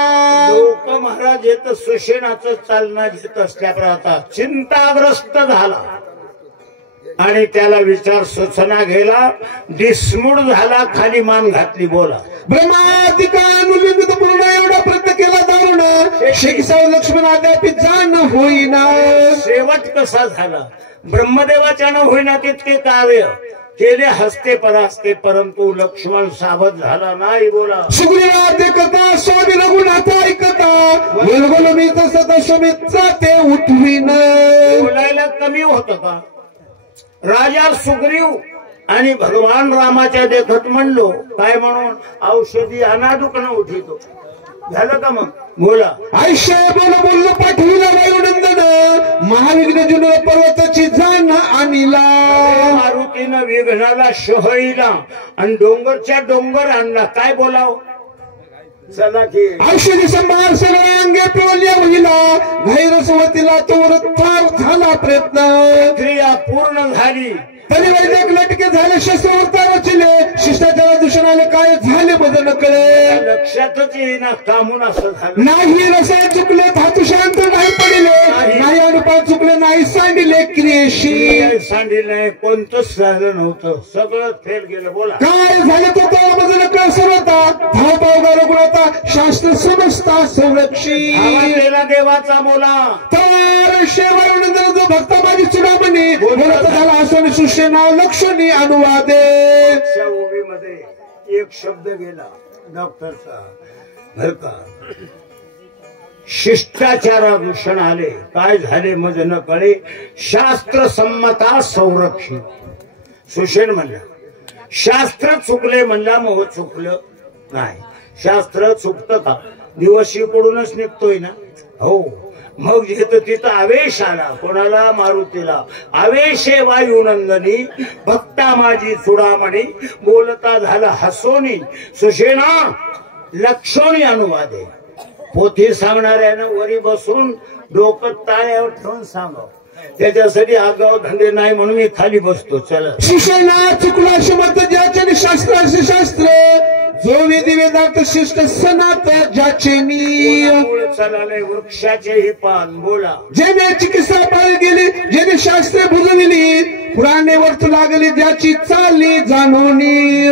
लोक महाराज येत सुषेणाचं चालना घेत असल्यावर आता चिंताग्रस्त झाला आणि त्याला विचार सूचना गेला. डिसमूड झाला. खाली मान घातली. बोला. ब्रह्मादिका अनुलिंगित पूर्ण एवढा प्रयत्न केला दारुण शेखसाव लक्ष्मण अद्यापित जाण होईना. शेवट कसा झाला. ब्रह्मदेवाच्यानं होईना तितके कार्य केले हस्ते परास्ते परंतु लक्ष्मण सावध झाला नाही. बोला. सुग्रीवा ते कथा स्वामी रघुनाथ ऐकता बोलबोल मी तसं सुमित्रा ते उठवीन. बोलायला कमी होत का. राजा सुग्रीव आणि भगवान रामाच्या देखत म्हणलो काय म्हणून औषधी अनादुकन उठितो. झालं का मग. बोला. आयुष्य बोललो पाठविला वायुनंदन महाविघ्न जुन पर्वताची जाण आणला. मारुतीनं विघ्नाला शहळीला आणि डोंगरच्या डोंगर आणला. काय बोलाव. चला की. औषधी संभार सर्वांगे पिवल्या होईला घैरसवतीला तोवर झाला प्रयत्न. क्रिया पूर्ण झाली. तरी वैद्यक लटके झाले शस्त्रवृत्ता रचले शिष्टाचारा दूषण आले काय झाले बदल कळे. लक्षातच येईना कामून असं झालं. नाही रसायन चुकले धातू शांत नाही पडिले नाही अनुपात चुकले नाही सांडिले क्रियेशी. सांडिले कोणतंच झालं नव्हतं. सगळं फेल गेलं. बोला. काय झालं तो बदल कळ सरवता धावपावगा रघुनाथा शास्त्र समजता संरक्षी देवाचा. बोला. तर शेवायुनंदन जो भक्त माझी चुडामणी बोलत झाला असं सुषेणा लक्षणी अनुवादे. मध्ये एक शब्द गेला डॉक्टरचा. बर का. शिष्टाचारा दूषण आले. काय झाले मज न कळे. शास्त्र संमता संरक्षित. सुषेण म्हणला शास्त्र चुकले म्हणला मोह चुकलं नाही. शास्त्र चुकतं का. दिवशी पडूनच निघतोय ना. हो. मग जिथं तिथं आवेश आला. कोणाला. मारुतीला. आवेशे वायुनंदनी भक्ता माझी चुडामणी बोलता झाला हसोनी सुषेणा लक्षणी अनुवादे. पोथी सांगणाऱ्यानं वरी बसून डोकं ताळ्यावर ठेवून सांगाव. त्याच्यासाठी आगाव धंदे नाही म्हणून मी खाली बसतो. चला. सुषेणा चुकला शमत ज्याचे शास्त्राचे शास्त्र जो विधी वेदार्थ शिष्ट सनात ज्याचे चलाले वृक्षाचेही पान. बोला. जेने चिकित्सा पाळली गेली जेने शास्त्रे बुजविली पुराणे वर्तू लागली ज्याची चालली जाणवणी.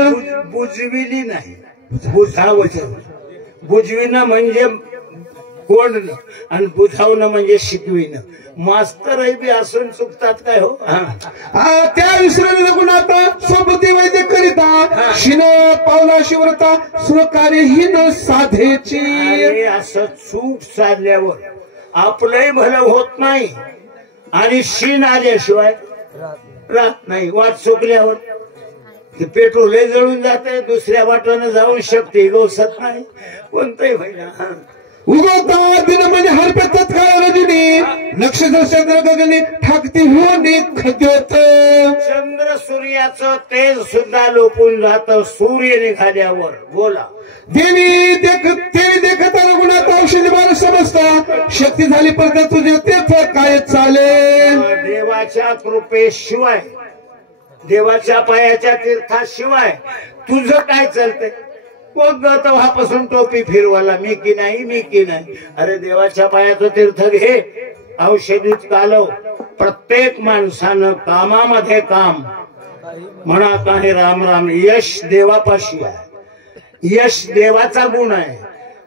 बुजविली नाही बुजावं. बुजविणं म्हणजे कोणणं आणि बुजावणं म्हणजे शिकविणं. मास्तरही बी असून चुकतात काय. हो. त्या विसरले रघुनाथा स्वपती वैद्य करिता शिन पावला शिवरता स्वकार्यहीन साधेची. असं चूक चालल्यावर आपलंही भलं होत नाही आणि शीन आल्याशिवाय राहत नाही. वाट चुकल्यावर पेट्रोल जळून जाते. दुसऱ्या वाटानं जाऊन शक्ती लोसत नाही. कोणतंही व्हायला. उगवता दिन म्हणजे हरपे तत्काळ रजनी नक्षत्र चंद्र गगनी ठाकती होणे खद्योत. चंद्र सूर्याचं तेज सुद्धा लोपून जात सूर्य निघाल्यावर. बोला. देवी देखता रघुनाथ औषधी बार समजता शक्ती झाली परत तुझे तेथ काय चाले. देवाच्या कृपेशिवाय देवाच्या पायाच्या तीर्थाशिवाय तुझं काय चालतंय. तेव्हापासून टोपी फिरवाला मी की नाही. अरे देवाच्या पायाचं तीर्थ घे. औषधीच कालव. प्रत्येक माणसानं कामामध्ये काम म्हणा काही राम राम. यश देवापाशी आहे. यश देवाचा गुण आहे.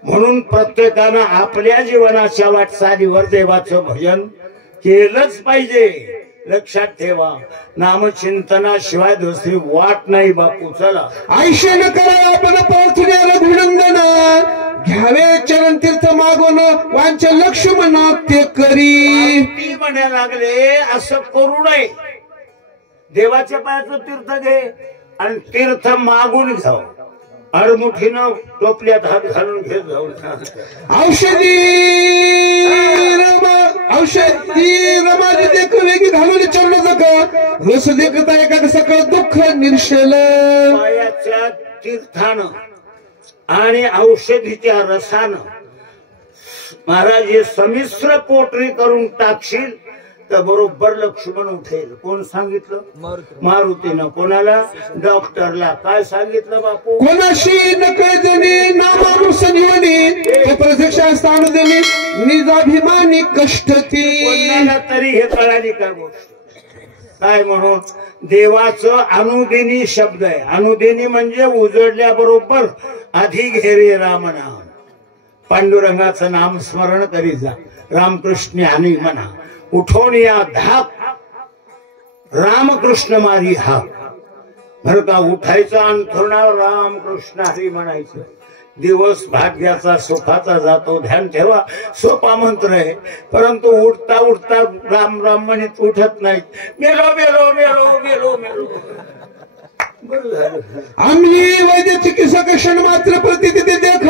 म्हणून प्रत्येकानं आपल्या जीवनाच्या वाटचालीवर देवाचं भजन केलंच पाहिजे. लक्षात ठेवा. नामचिंतनाशिवाय दुसरी वाट नाही बापू. चला. आयुष्य न करा आपण पार्थुल्या रघुनंदन घ्यावे चरण तीर्थ मागून वांच लक्ष्मण ते करी. ती म्हणायला लागले असं करू नये, देवाच्या पायाचं तीर्थ घे आणि तीर्थ मागून घ्यावं. अडमुठीनं टोपल्यात हात घालून घेत जाऊ. औषधी रमाजी देख वेगी घालून चरण जग रस देखता एका सकळ दुःख निर्शल. पायाच्या तीर्थानं आणि औषधीच्या रसानं महाराज हे संमिश्र पोटरी करून टाकशील तर बरोबर लक्ष्मण उठेल. कोण सांगितलं? मारुतीनं. कोणाला? डॉक्टरला. काय सांगितलं बापू? कोणाशी नकळजनी नामानुसंजीवनी प्रत्यक्ष स्थान देणी निजाभिमानी कष्टती. कोणाला तरी हे कळाली का गोष्ट? काय म्हणून? देवाचं अनुदिनी शब्द आहे. अनुदिनी म्हणजे उजडल्याबरोबर आधी घेरे राम नाम. पांडुरंगाचं नाम स्मरण करी जा. रामकृष्ण आणि म्हणा. उठून या धाप रामकृष्ण मारी हाक. बरं का? उठायचं अंथरुणावर रामकृष्ण हरी म्हणायचं. दिवस भाग्याचा सुखाचा जातो. ध्यान ठेवा. सोपा मंत्र आहे, परंतु उठता उठता राम राम म्हणत उठत नाही. मेलो मेलो मेलो मेलो मेलो. आम्ही वैद्य चिकित्सक क्षण मात्र प्रतिती देख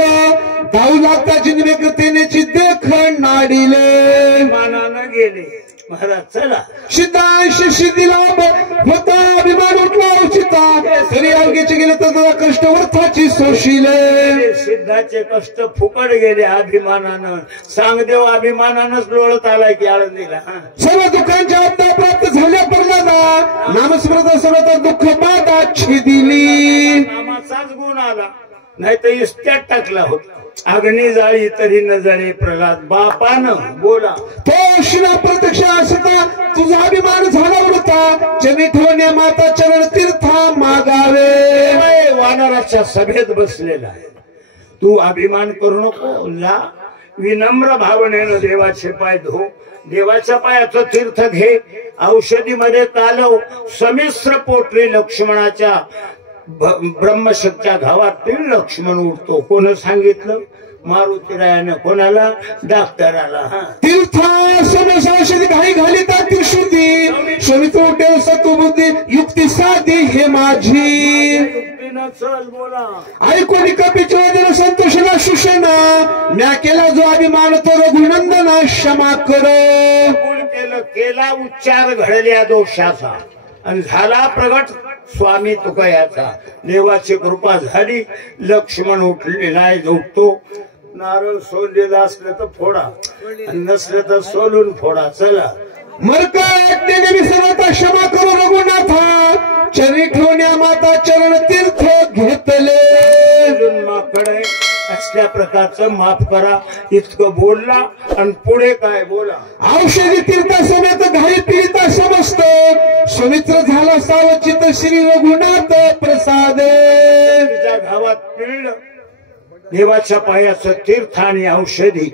धावू लागता जिनवेकतेनेची देख नाडिले. मानानं गेले महाराज. चला सिद्धांश सिद्धी लाभ होता अभिमान उठला उचिता तरी अवघेचे गेले तर तुझा कष्ट वर्थाची सोशिले. सिद्धाचे कष्ट फुकट गेले अभिमानानं. सांगदेव अभिमानानंच लोळत आलाय की आळंदीला. सर्व दुःखांच्या आपदा प्राप्त झाल्या प्रल्हादा नामस्मृत सर्व दुःख बाधा दिली. नामाचाच गुण आला, नाही तर इस्त्यात टाकला होता. अग्नी जाळी तरी न जळे प्रल्हाद. बापानं बोला तो शिना प्रत्यक्ष असता तुझा अभिमान झाला होता. जनी ठेवणे माता चरण तीर्था मागावे. वानराच्या सभेत बसलेला आहे. तू अभिमान करू नको. ला विनम्र भावनेनं देवाचे पाय धो. देवाच्या पायाचं तीर्थ घे. औषधीमध्ये कालव समिश्र पोटरी लक्ष्मणाच्या ब्रह्मशक्तीच्या घावातील लक्ष्मण उठतो. कोण सांगितलं? मारुतीरायानं. कोणाला? डॉक्टराला. तीर्था समौषधी घाई घाली त्या त्रिशुद्धी शमित्र उठेल सत्वबुद्धी युक्ती साधी हे माझी. चल बोला. ऐकून कपीच वजन संतोषला सुषेना म्या केला जो अभिमान तो रघुनंदना क्षमा कर. केला उच्चार घडल्या दोषाचा आणि झाला प्रगट स्वामी तुकयाचा. देवाची कृपा झाली. लक्ष्मण उठलेला आहे. उठतो. नारळ सोडलेला असलं तर फोडा, नसलं तर सोलून फोडा. चला मरका एकट्याने सर्वता क्षमा करू रघुनाथा चरी ठेवण्या माता चरण तीर्थ घेतले. माकडे असल्या प्रकारचं माफ करा इतकं बोलला. आणि पुढे काय? बोला. औषधी तीर्था समेत घाई पीडिता समस्त सुमित्र झाला सावचित श्री रघुनाथ प्रसाद. तुझ्या गावात पिळलं देवाच्या पायाचं तीर्थ आणि औषधी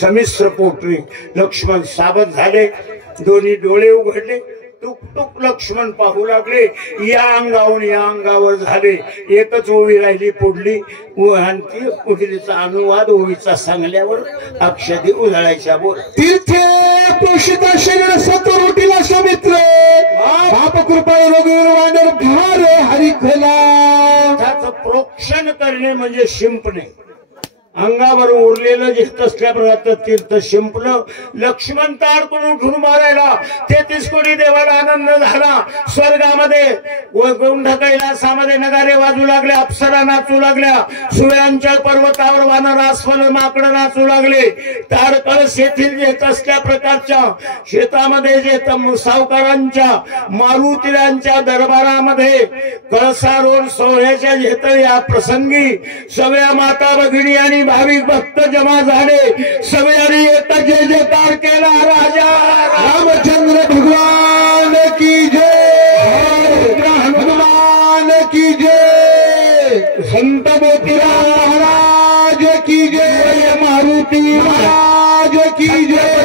समिश्र पोटरी. लक्ष्मण सावध झाले. दोन्ही डोळे उघडले. टुक टुक लक्ष्मण पाहू लागले. या अंगावरून या अंगावर झाले. एकच ओवी राहिली पुढली. आणि ती पुढलीचा अनुवाद ओवीचा सांगल्यावर अक्षधी उधळायच्या. बोल. तीर्थे पोषिता शरीर सत्व रोटीला समित्र बाप कृपा रघुवीर वानर भार हरिखला. त्याचं प्रोक्षण करणे म्हणजे शिंपणे. अंगावर उरलेलं जे असल्या प्रकारचं तीर्थ शिंपलं. लक्ष्मण ताडकून उठून मारायला. 33 कोटी देवाला आनंद झाला. स्वर्गामध्ये कैलासामध्ये नगारे वाजू लागले. अप्सरा नाचू लागल्या. सुव्यांच्या पर्वतावर वानर अस्वल माकडं नाचू लागले. ताडकळस येथील येत असल्या प्रकारच्या शेतामध्ये जे सावकारांच्या मारुतीरांच्या दरबारामध्ये कळसारोड सोहळ्याच्या घेत या प्रसंगी सगळ्या माता भगिनी आणि भाविक भक्त जमा झाले. सगळ्यांनी येता जय जयकार केला. राजा रामचंद्र भगवान की जय. हनुमान की जय. संत मोतीराम महाराज की जय. मारुती महाराज की जय.